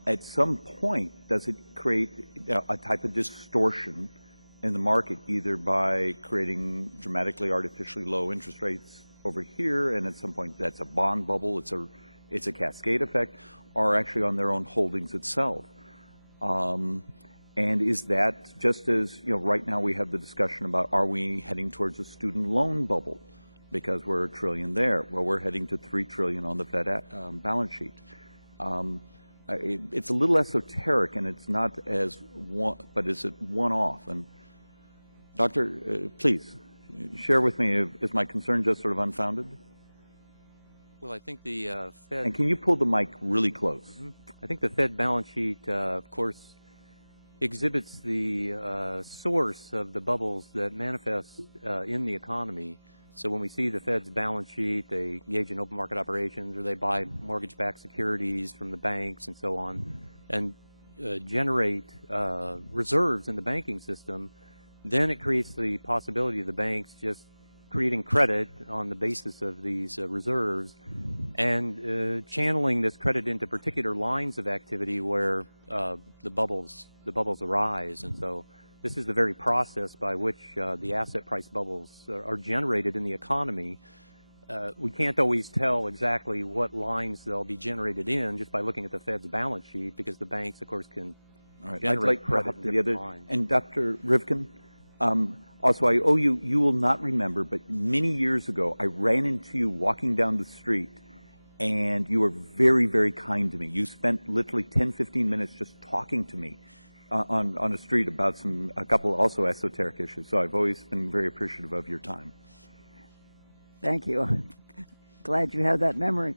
At some point, does it create a type of distortion in the market, either by creating dramatically artificially low interest rates over here, and at some point that's a bond bubble, it's a cascade effect, or actually on their own holdings itself? And is that just as, you know, right now we have the discussion about, are we heading towards a student loan bubble because we're $1 trillion there? Well, we're heading to $3 trillion on the Fed balance sheet. It's a little esoteric, and it's not as one, but is it one-off? And Doctor, please share with me, is my concern just sort of unfounded? Well, I think the Fed... And can you pull the mic really close? I think the Fed balance sheet, of course, exhibits the source of the bubbles that manifest in the economy. So when we see the Fed's balance sheet, they engage in open market operations, or they buy mortgage-backed securities from the banks and so on, and generate reserves in the banking system. Then it creates the possibility of the banks just creating credit on the basis of these reserves and channeling this credit into particular lines of activity where the bubbles arise. And so this is the very process by which the asset price bubbles are generated in the economy. We can't always tell exactly what lines they'll be generated in just by looking at the Fed's balance sheet, because the banks, of course, can generate credit in different lines. And Dr. Rivkin, also, I owe you, you will not remember, but many years ago, I ran into you walking down the street, and you were very, very kind to me. You spent literally 10, 15 minutes just talking to me on the street about a couple also esoteric issues. So I've always been very appreciative of your time. Thank you. Glad you have that memory.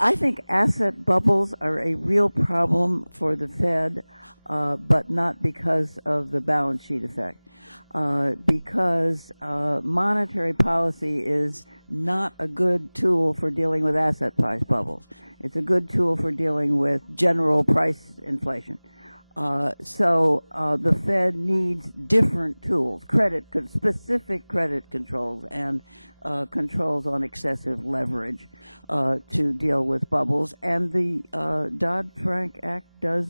I think asset bubbles are a real problem for the Fed, but not because of the balance sheet effect. Because monetary policy is not a good tool for dealing with asset price bubbles. It's a good tool for dealing with general price inflation. So the Fed needs different tools, specific credit controls and controls on excessive leverage to deal with bubbles. And the Dodd-Frank Act does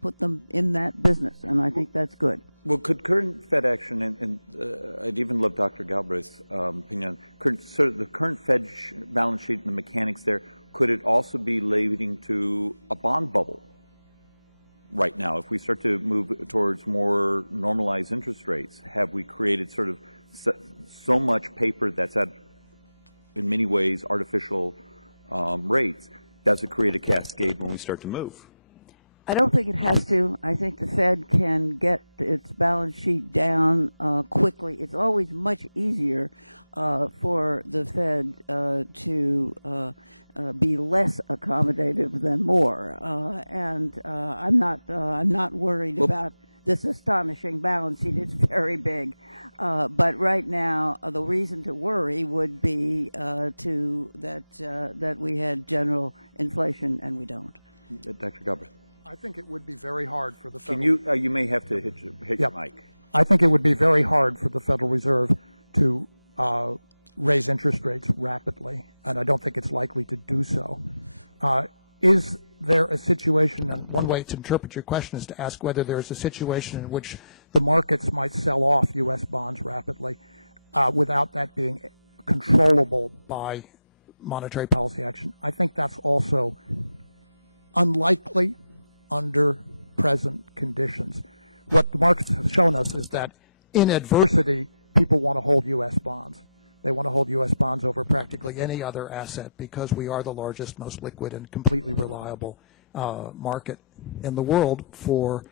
put them in that business, and I think that's good. Well, could current Fed action, and I'd even love Dr. Galbraith's opinion, so the current Fed balance sheet and the mechanics there, could it also be leading to a bond bubble right now? If we start to move towards more normalized interest rates, have we created sort of so much paper that's at, in many ways, artificial rates? Does it create a cascade when we start to move? I don't think it has to. I think the Fed can get its balance sheet down quickly. It's always much easier for the Fed to be less accommodative than more. And I'm not worried about this astonishing balance sheet. It's very big. But right now, the reason to worry would be that we had general inflation, and we don't. Dr. Galbraith. I think it would be very hard for the Federal... Can you, you may have to hit your mic. I think it would be very hard for the Federal Reserve to raise interest rates rapidly, and I don't think it's likely to do so. Is there a situation, and one way to interpret your question is to ask whether there's a situation in which the markets might sell off U.S. bonds rapidly without that being controllable by monetary policy action. I think that's also unlikely under present conditions. What the markets have shown us is that in adversity, people want to hold U.S. bonds. They want to hold U.S. bonds over practically any other asset because we are the largest, most liquid, and completely reliable market in the world for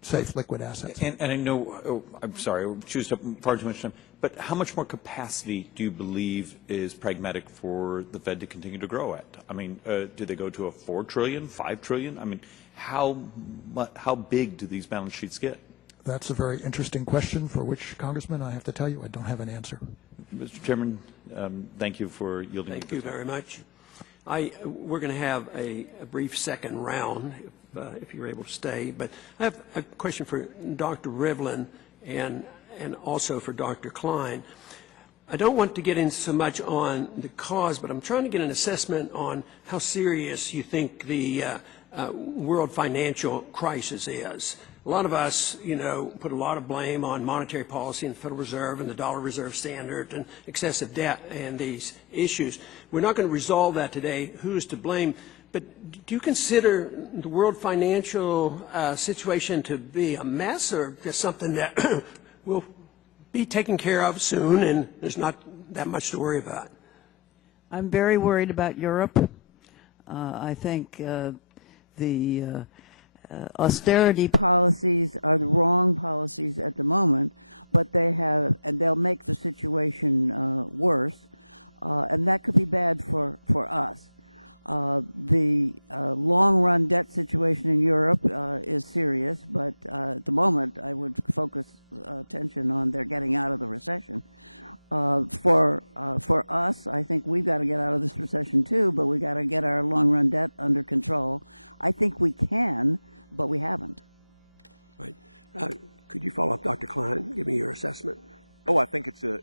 safe liquid assets. And I know, I'm sorry, I choose up far too much time, but how much more capacity do you believe is pragmatic for the Fed to continue to grow at? I mean, do they go to a 4 trillion, 5 trillion? I mean, how big do these balance sheets get? That's a very interesting question for which, Congressman, I have to tell you, I don't have an answer. Mr. Chairman, thank you for yielding. Thank you very much. We're going to have a brief second round, if you're able to stay. But I have a question for Dr. Rivlin and also for Dr. Klein. I don't want to get in so much on the cause, but I'm trying to get an assessment on how serious you think the world financial crisis is. A lot of us, put a lot of blame on monetary policy and the Federal Reserve and the dollar reserve standard and excessive debt and these issues. We're not going to resolve that today. Who's to blame? But do you consider the world financial situation to be a mess, or just something that will be taken care of soon and there's not that much to worry about? I'm very worried about Europe. I think the austerity policies are the wrong policies at the moment, but they'll make the situation worse, and that could be bad for us. The long-run debt situation in Europe is serious, but at the moment I would focus attention on their getting out of the recession. For us, I think we've got to get out of this recession too, but we've got to get our long-run debt under control. I think we can, but we haven't. Right. Could you follow up, Dr. Klein? Give me your assessment. Oh, I think it's a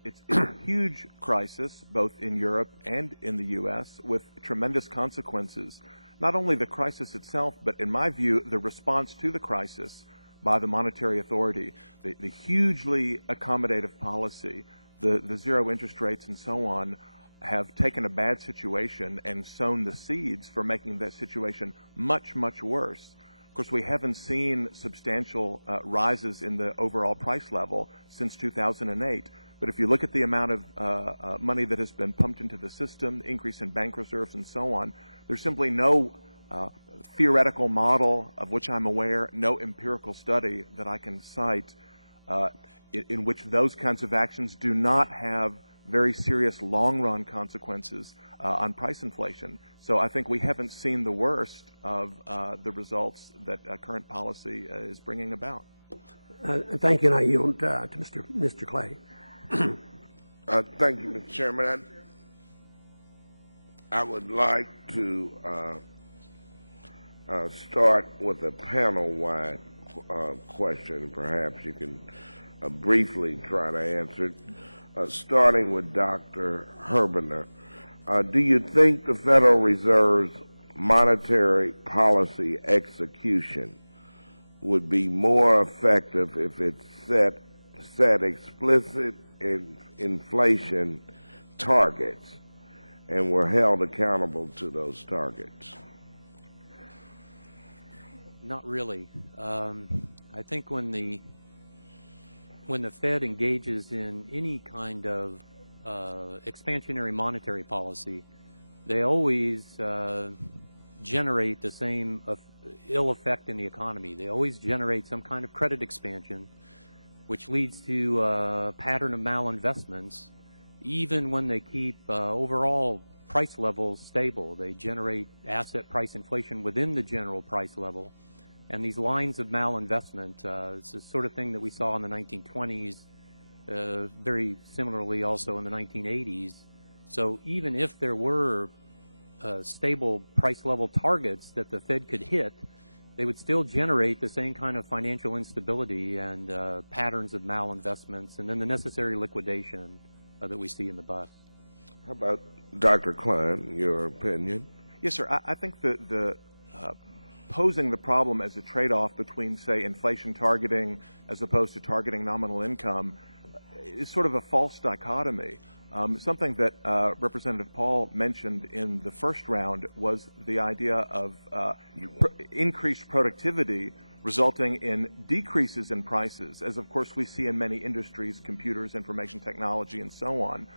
huge crisis, both in Europe and in the U.S., with tremendous consequences. Not only the crisis itself, but in my view, the response to the crisis by the monetary authority, the hugely accommodative policy, the zero interest rates and so on, have taken a bad situation and sown the seeds for making that situation much, much worse. Of course, we haven't seen substantial rises in the overall price level since 2008. But if you look at the amount of money that has been pumped into the system, increase in bank reserves and so on, there's simply no theoretical model of which I'm aware, no empirical study that I can cite in which those kinds of actions do not have very serious long-run consequences on price inflation. So I think we haven't seen the worst of the results that current policy is bringing about. Thank you, and I yield to Mr. Clay. Thank you, Mr. Chairman. I would like to start with a panel-wide question. Perhaps you can briefly try to answer it. Starting with Dr. Herbener, do you think the Federal Reserve's monetary policy execution would be more effective if it set explicit inflation targets and were held accountable to those targets? Not really. I think when the Fed engages in any kind of expansionary monetary policy, they always generate the same ill effect in the economy. They always generate some kind of credit expansion, which leads to a pattern of malinvestments, even when they keep overall price levels stable. They generate asset price inflation within the general price level. And these lines of malinvestment, it's the sort of thing that we saw in the 1920s, very similarly also in the 1980s. So even if there were stable price level targets that the Fed could hit, they would still generate the same kind of financial instability and patterns of malinvestments and then the necessary liquidation that we see in the bust. How about Dr. Klein, your opinion? Yes, sir. I think posing the problem as a trade-off between, say, inflation targeting as opposed to targeting nominal income is sort of a false dichotomy. Something that Representative Paul mentioned in the first round was the idea of increased productivity resulting in decreases in prices, as of course we see in many industries, computers, information technology, and so on.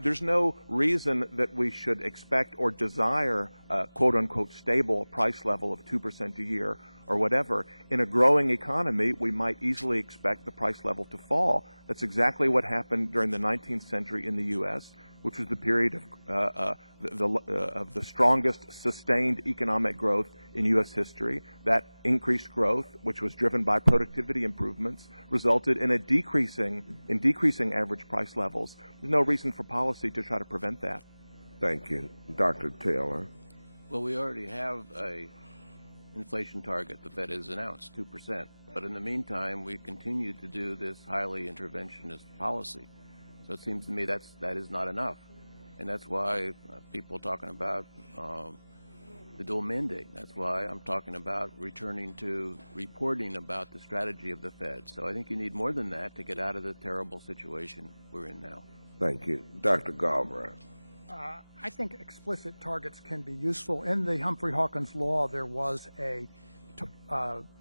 There's no reason that we should expect or desire a quote-unquote stable price level of 2% a year or whatever. In a growing economy, we might easily expect the price level to fall. That's exactly what happened during the 19th century in the U.S., which was the period of the strongest sustained economic growth in U.S. history. That increased growth, which was driven by productivity improvements, resulted in decreasing average price levels. There's no reason for policy to try to prevent that. Thank you. Dr. Taylor. Well, we already have a inflation target the Fed has announced, 2%. But in the meantime, we continue to do this highly interventionist policy. So it seems to me that is not enough. And that's why people talking about the dual mandate. That's why I'm talking about returning to reporting about the strategy of the Fed. So I think you need more than that to get out of the terrible situation we're in now. Thank you. Dr. Galbraith. I think explicit targets can be useful. In the Humphrey-Hawkins law, there was a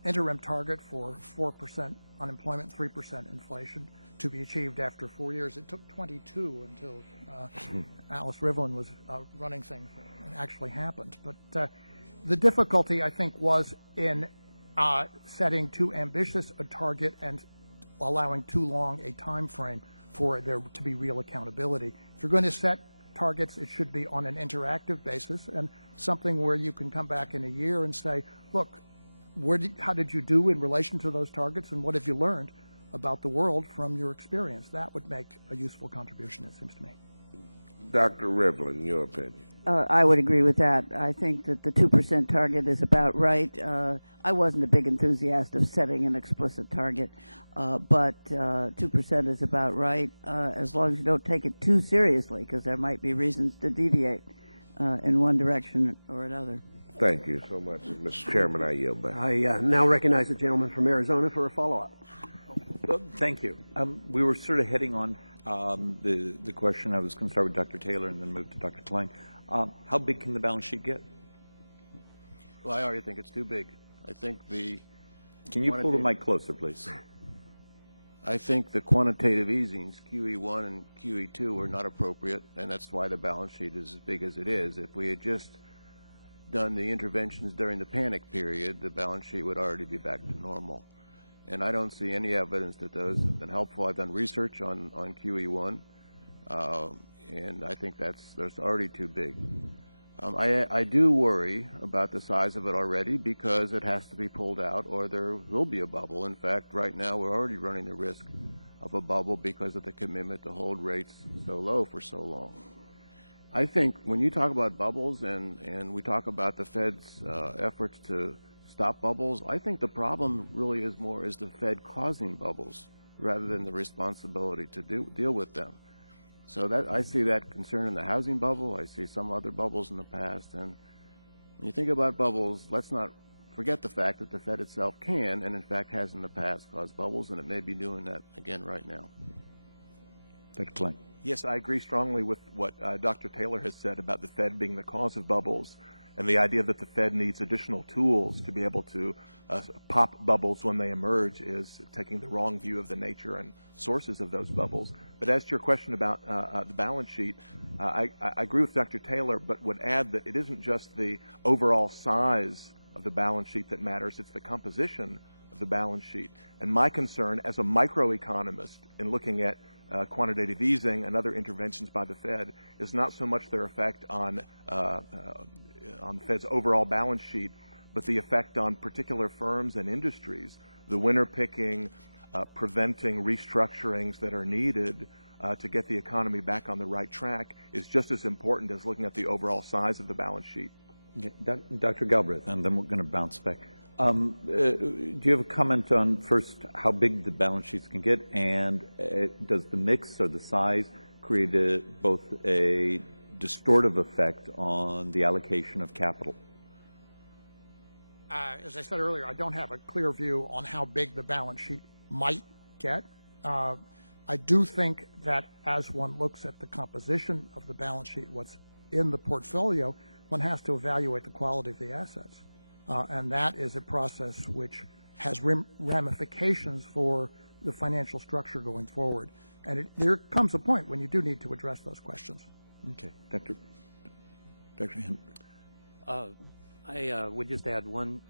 interim target for 4% unemployment, 3% inflation to be achieved after 4 years. It took 22 until Alice Rivlin was running things and actually happened. But the difficulty, I think, was in setting too ambitious a target and allowing too long a time frame for there to be real accountability. If you're going to set targets, it should be on an interactive basis and something where you can come back in a year and say, look, how did you do in relation to those targets, and what have you learned about the world from your experience? That would make a useful contribution, it seems to me. Dr. Rivlin, your opinion. I would agree with that. I think that the 2% target is about right. I wasn't a big enthusiast of setting an explicit target, but 2% is about right, as long as you don't take it too seriously, because there might be reasons to deviate in one direction or another. Thank you so much, Mr. Chairman. I yield back. I now recognize the gentleman from Arizona for a follow-up. Well, thank you. We were sort of heading on the question. I was going to start with Dr. Taylor and then move to Dr. Klein. How big can the balance sheet get? Well, I already think it's too big. I think the Can you pull the mic closer, please? I think the quantitative easings, QE1 and QE2, are not appropriate, and that's why the balance sheet is as big as it is. If we had just done the interventions during the panic period, the balance sheet would already be back to normal. And I don't see any evidence that those have been helpful. I've done research on QE1, and I think that's already too big. I do worry about the size of it already because it has to be pulled out or there will be a bubble. In fact, right now we're already running the risk of a bubble because of the commitment to hold rates so low for so long. I think when you talk about bubbles and we talk about the Fed's efforts to stop bubbles, I think the problem really is the Fed causing bubbles rather than the responsibility to deal with them. So that I see that concern in the housing bubble. I see some other bubbles in the past. And when you think about bubbles, let's not forget the fact that the Fed itself can, and in fact has in the past, caused bubbles, and it may be doing that again right now. Dr. Klein. Yes, I agree strongly with what Dr. Taylor has said about the Fed being the cause of bubbles and the idea that the Fed needs additional tools to be able to pop bubbles when they emerge is taking the wrong view of the nature and sources of those bubbles. But as to your question about the balance sheet, I agree with Dr. Taylor, but would add that it isn't just the overall size of the balance sheet that matters, it's the composition of the balance sheet. And my concern as a microeconomist in looking at quantitative easing and other interventions by the Fed is not so much their effect on the Fed's overall balance sheet, but the effect on particular firms and industries, the winner picking, preventing restructurings that are needed to get the economy back on the right track is just as important as looking at the overall size of the balance sheet. Okay. Dr. Galbraith, and then we're going to bounce back. Do you have a comment on, first, how big the balance sheets can get, and does the mix or the size create both a distortive effect on the allocation of capital? As I said earlier, I don't have a clear view on how big the balance sheet might get. I do think that as one looks at the composition of the balance sheet, what's in the portfolio, one has to evaluate the quality of the assets. And that is a process which has ramifications for the financial structure going forward. And there comes a point when you do need to address those questions. Okay. Dr. Henry. I would just add one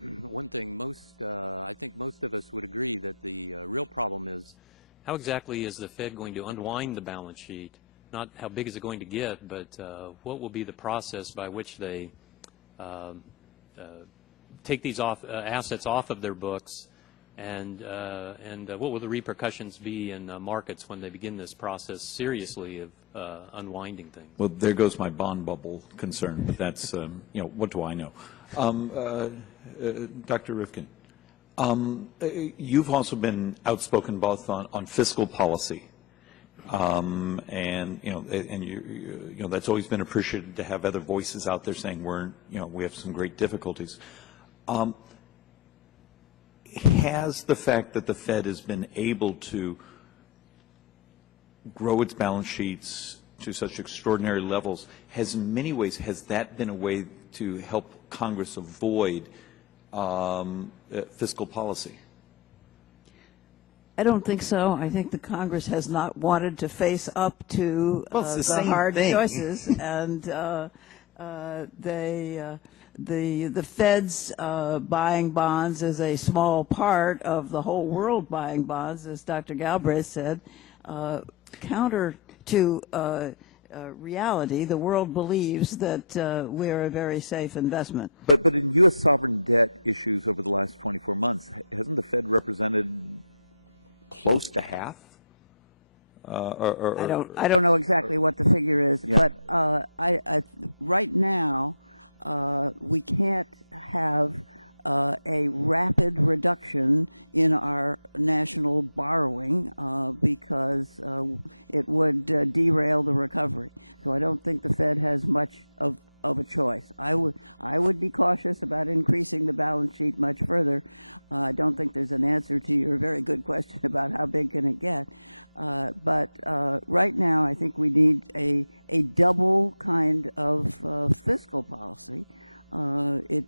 thing. I think most of us would agree that the real problem is how exactly is the Fed going to unwind the balance sheet? Not how big is it going to get, but what will be the process by which they take these assets off of their books, and what will the repercussions be in markets when they begin this process seriously of unwinding things? Well, there goes my bond bubble concern, but that's, what do I know? Dr. Rifkin, you've also been outspoken both on fiscal policy, and that's always been appreciated to have other voices out there saying we have some great difficulties. Has the fact that the Fed has been able to grow its balance sheets to such extraordinary levels, in many ways, has that been a way to help Congress avoid fiscal policy? I don't think so. I think the Congress has not wanted to face up to the hard choices, and The Fed's buying bonds is a small part of the whole world buying bonds, as Dr. Galbraith said. Counter to reality, the world believes that we're a very safe investment. But in U.S. sovereign debt issues over the last 24 months, hasn't the Fed represented close to half? I don't know exactly what the figure is, yeah. but right now we can't have a rapid reduction in our national borrowing because it would derail the recovery. So I don't think the Fed has much of a choice. I would be cautious about increasing the balance sheet much further. I don't think there's an answer to your very good question about how big can it get. But right now, I think we need a double kind of fiscal policy. It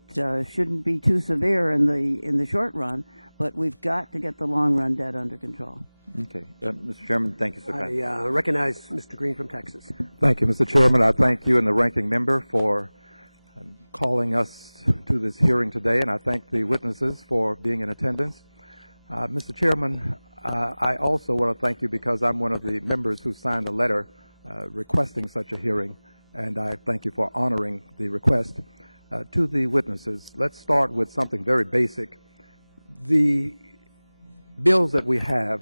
shouldn't be too severe in the short run, but we've got to get the long run debt under control. Okay. Mr. Chairman, thank you so much. I recognize Mr. Green from Texas. Thank you, Mr. Chairman. I thank you and the ranking member for calling us to this hearing today, and I thank the witnesses for being in attendance. Mr. Chairman, I also want to thank you because I'm one of the members who signed a letter requesting such a hearing, and I thank you for honoring the request. To the witnesses, let's start with something very basic. The bills that we have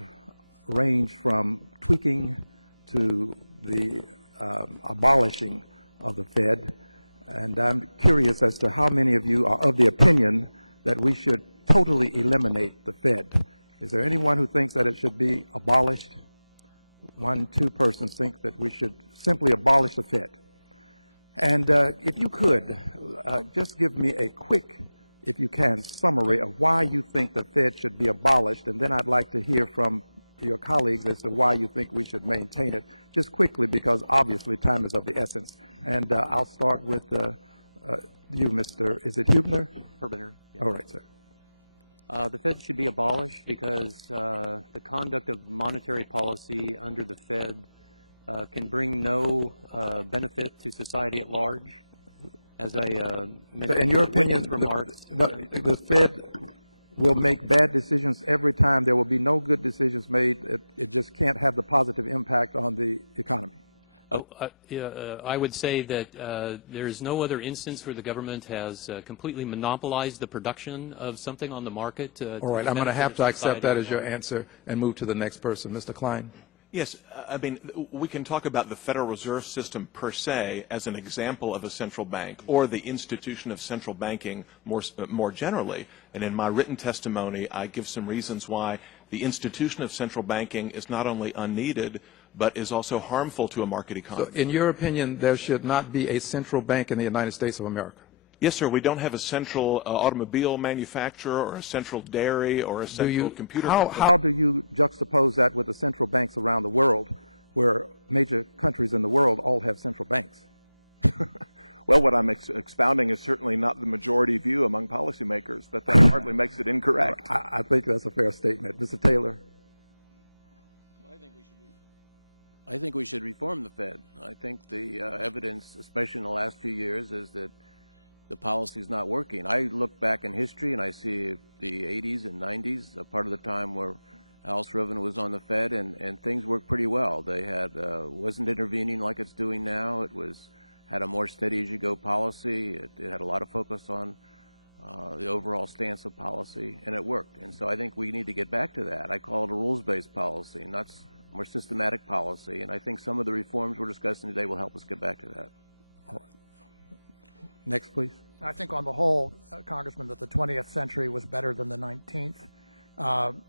range from tweaking to the abolishing of the Fed, and I'm curious as to how many of you are of the opinion that we should totally eliminate the Fed. Is there anyone who thinks that it should be abolished? 1, 2 persons think that we should simply abolish the Fed. And if you could, just give me a quick, if you can, summary of why you think the Fed should be abolished, and then I'd like to hear from your colleagues as to why you think we should maintain it, just quickly, because obviously time is of the essence. And I'll start with you, Mr. Is it Hubner? Herbiner. Yeah. All right, sir. The Fed should be abolished because the conduct of monetary policy under the Fed can bring no benefit to society at large. As I mentioned, so in your opinion, the Fed will make bad decisions every time. There will be no good decisions made. It just can't have the positive impact on the economy. I would say that there is no other instance where the government has completely monopolized the production of something on the market. All right, I'm going to have to accept that as your answer and move to the next person. Mr. Klein. Yes, I mean, we can talk about the Federal Reserve System per se as an example of a central bank, or the institution of central banking more generally. And in my written testimony, I give some reasons why the institution of central banking is not only unneeded, but is also harmful to a market economy. So in your opinion, there should not be a central bank in the United States of America? Yes, sir. We don't have a central automobile manufacturer or a central dairy or a central computer company. How do you juxtapose that with the central banks around the world, where major countries in the world all have central banks? Well, what I'm expounding is certainly not the majority view among policymakers, but that hardly makes it incorrect. I think that's a fair statement. Mr. Taylor? I think we should reform the Fed. I think the evidence, especially in the last few years, is that the policy is not working. I look back in history and I see the 80s and 90s, a part of the time where Alice Roven was on the Fed, and things worked pretty well. They had wasn't intervening like it's doing now. It had a more steady-as-you-go policy. It had a lot of focus on the overall stance of policy, and it worked. And so I think we need to get back to that. I call it a rules-based policy, and that's more systematic policy. And I think some of the reforms we're discussing today will help us get back to that. Next, please. I think on the whole, Congressman, that the 20th century was better than the 19th,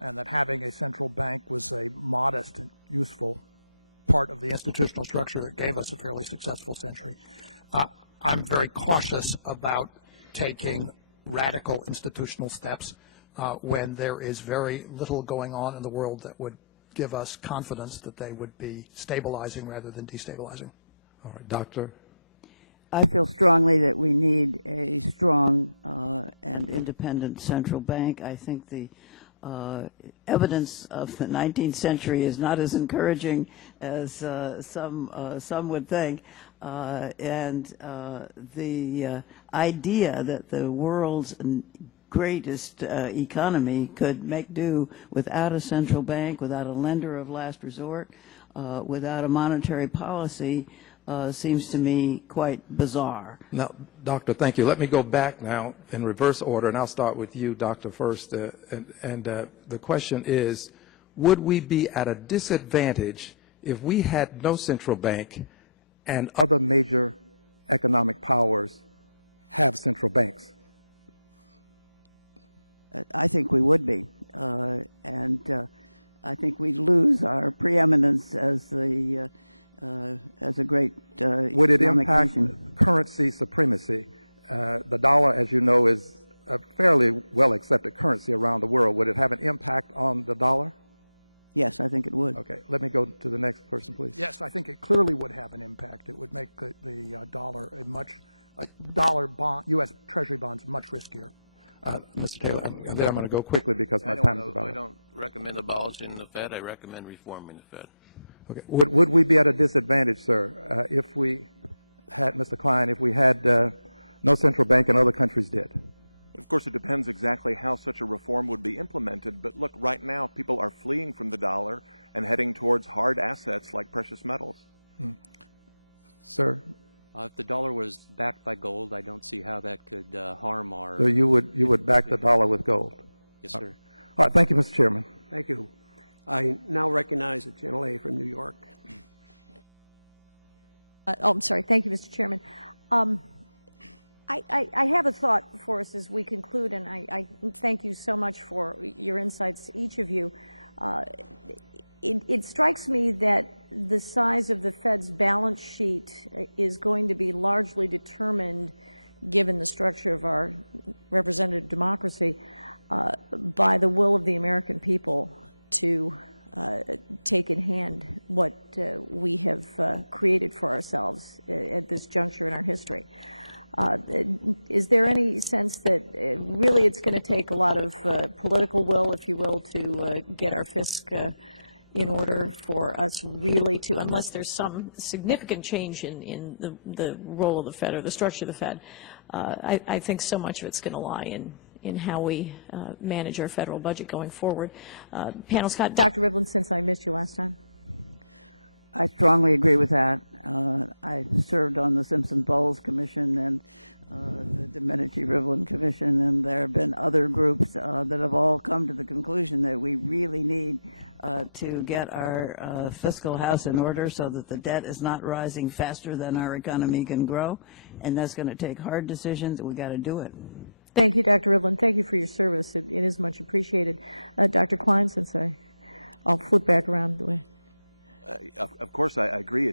and that having a central bank was a modest and useful part of the institutional structure that gave us a fairly successful century. I'm very cautious about taking radical institutional steps when there is very little going on in the world that would give us confidence that they would be stabilizing rather than destabilizing. All right, Doctor. I feel strongly that we need a strong and independent central bank. I think the evidence of the 19th century is not as encouraging as some would think. And the idea that the world's greatest economy could make do without a central bank, without a lender of last resort, without a monetary policy seems to me quite bizarre. Now, Doctor, thank you. Let me go back now in reverse order, and I'll start with you, Doctor, first. The question is, would we be at a disadvantage if we had no central bank and other major economic powers have central banks? I think we would be, and I think we'd lose our preeminence as a great Would it economic impact nation. currency supremacy? The dollar, as you know, is a fairly well accepted currency around the world. Would it have an impact on the dollar? Yes, I think it would. Okay, let me go to the next person, please. Yes, I think it clearly would have an impact. It would make the dollar dollar bond, U.S. Treasury bonds much riskier. Mr. Taylor, and then I'm going to go quickly because my time is about I up. don't recommend abolishing the Fed. I recommend reforming the Fed. Okay. Would we be at a disadvantage, sir, if we had, Mr. Klein, if we had no central bank and other countries did? Of course, it depends exactly how such a reform would be implemented. But look, right now, people are fleeing from the dollar and heading towards hard assets like precious metals. Sir? If the dollar was backed by gold, I don't see how that could harm our... So you would back the dollar with gold? Yes, sir. All right. Thank you, Mr. Chairman. Thank you. I now recognize the gentlelady from New York. I'm sorry. Thank you, Mr. Chairman. I have a thought for us as we conclude, and I thank you so much for your insights, each of you. It strikes me that the size of the Fed's balance sheet is going to be largely determined, given the structure of our representative democracy, by the will of the American people to take in hand what we have created for ourselves at this juncture in our history. Is there any sense that really it's going to take a lot of political will, if you will, to get our fisc in order for us really to, unless there's some significant change in the role of the Fed or the structure of the Fed, I think so much of it's going to lie in how we manage our federal budget going forward. Panel Scott, Dr. Rivlin, since I missed you last time. I strongly agree with that. I served on the Simpson-Bowles Commission and the Domenici-Rivlin Commission, and there have been other groups that have all come to the conclusion that we really need to get our fiscal house in order so that the debt is not rising faster than our economy can grow, and that's going to take hard decisions, and we got to do it. Thank you, Dr. Rivlin. Thank you for your service. It is much appreciated. Dr. Klein, since I'll flip back around the way. Of course, I agree.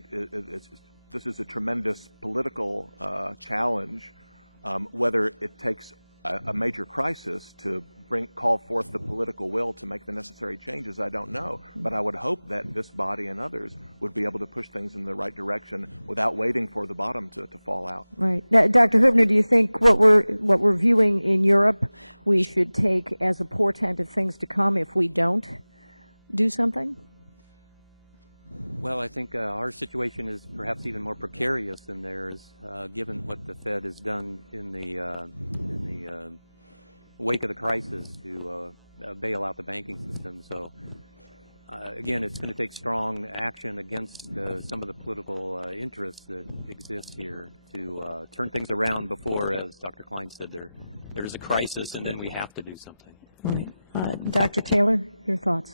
This is a tremendous political challenge. Whether it takes a major crisis to call forth the political will to make the necessary changes, I don't know. But I would hope that this body and others would be able to push things in the right direction without waiting for the bottom to fall out. Right. Now, Dr. Hübner, do you think what we're viewing in Europe we should take as a portent of things to come if we don't do something? Well, I think our situation is perhaps even more precarious than theirs, given what the Fed has done in the wake of the crisis to bail out the banking system. So, again, it's going to take strong action against some of the political interests that exist here to turn things around before, as Dr. Klein said, there is a crisis and then we have to do something. Right. Dr. Taylor, your thoughts?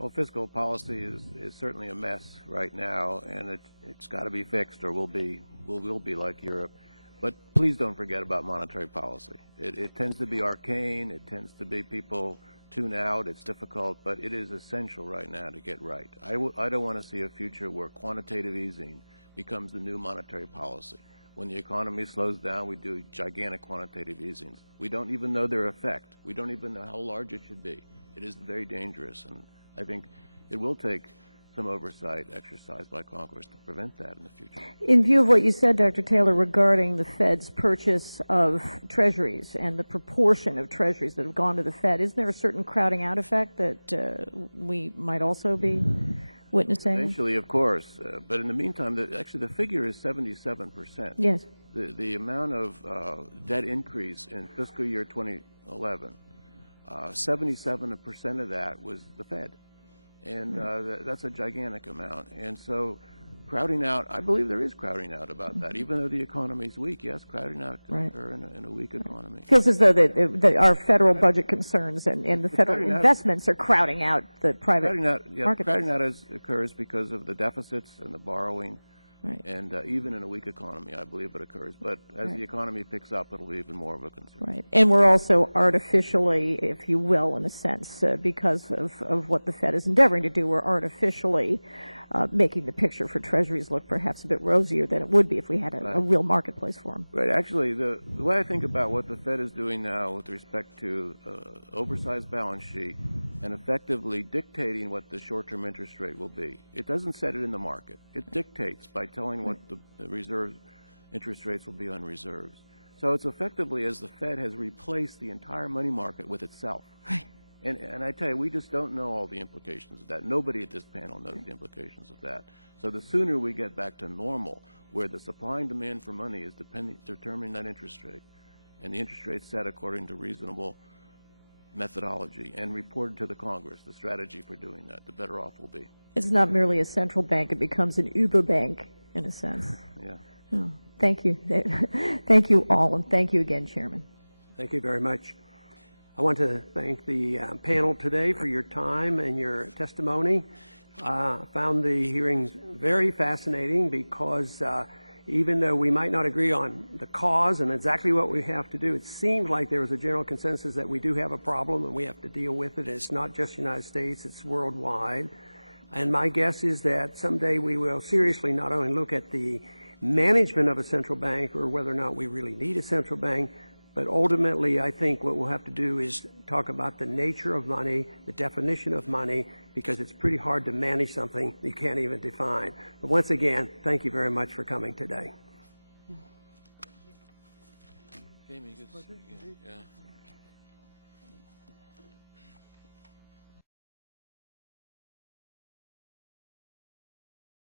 Well, fiscal policy is certainly a mess right now, and it's got to be fixed, or we'll be like Europe. But please don't forget about monetary policy. It tends to be arcane. It tends to be people tune out. It's difficult, but it is essential right now to get right. I don't want to see a future where quantitative easing becomes the new monetary policy. When the economy slows down, we do gigantic quantitative easings. We don't even know their effect. We don't even know how large it should be. It is very dangerous, and I think it will take some oversight exercised by Congress to prevent that in the future. In view of what you said, Dr. Taylor, regarding the Fed's purchase of treasuries and the proportion of treasuries that have gone to the Fed, isn't there a certain crowding out effect that we might also be witnessing? Eventually, of course, but in the meantime, actually the figure is 77%. Yes. The amount of debt increase in fiscal year 2011, 77% of that was the Fed. And that's a gigantic amount. And so crowding out, I believe there is crowding out about that. Even though the economy is weak, yes, crowding out can occur in a weak economy. It feels as though that our federal budget concerns and the federal investments are crowding out the private market. Crowding out occurs because of the deficits and the borrowing. Right. And even in a weak economy, I believe it occurs. But as the economy picks up, it'll be even more of a concern. Right. And we're also artificially, if you will, in a sense, because of what the Fed is endeavoring to do, we're artificially making the picture for treasuries look perhaps a bit rosier than it would be if we had a real marketplace for them. Right. Actually, the way I think about what the Fed is doing now with respect to oversized balance sheet and effectively dictating what the short-term interest rate will be, it doesn't set it in the market. It dictates by telling what the reserve interest rates will be on reserves. So it's effectively as the Fed has replaced the entire money market with itself. Right. And I tell you, we just don't know all the implications of that. Nobody at this panel knows the implications of that. So the sooner we get back to normal, where the supply and demand for money is determining that interest rate, and the interest rate set according to reasonable methodology and reported to the Congress, the strategy for doing that, the better off we'll be. It's not merely a central bank, it becomes an Uber bank in a sense. Yeah. Oh, thank you. Thank you all, and thank you again, Chairman. Thank you very much. I want to thank the panel today for your time and your testimony. I found the hearings very fascinating because even though we might not agree on the cause and exactly what we have to do, it seems like there was a general consensus that we do have a problem and we have to deal with it. It's not just the United States, it's worldwide. And my guess is that someday we will seriously not only look at the management of a central bank or whether or not we really need a central bank, but ultimately, I think what we'll have to do is talk about the nature of money, the definition of money, because it's pretty hard to manage something you can't even define. But once again, thank you very much for coming today. Amy, good to see you. Yeah.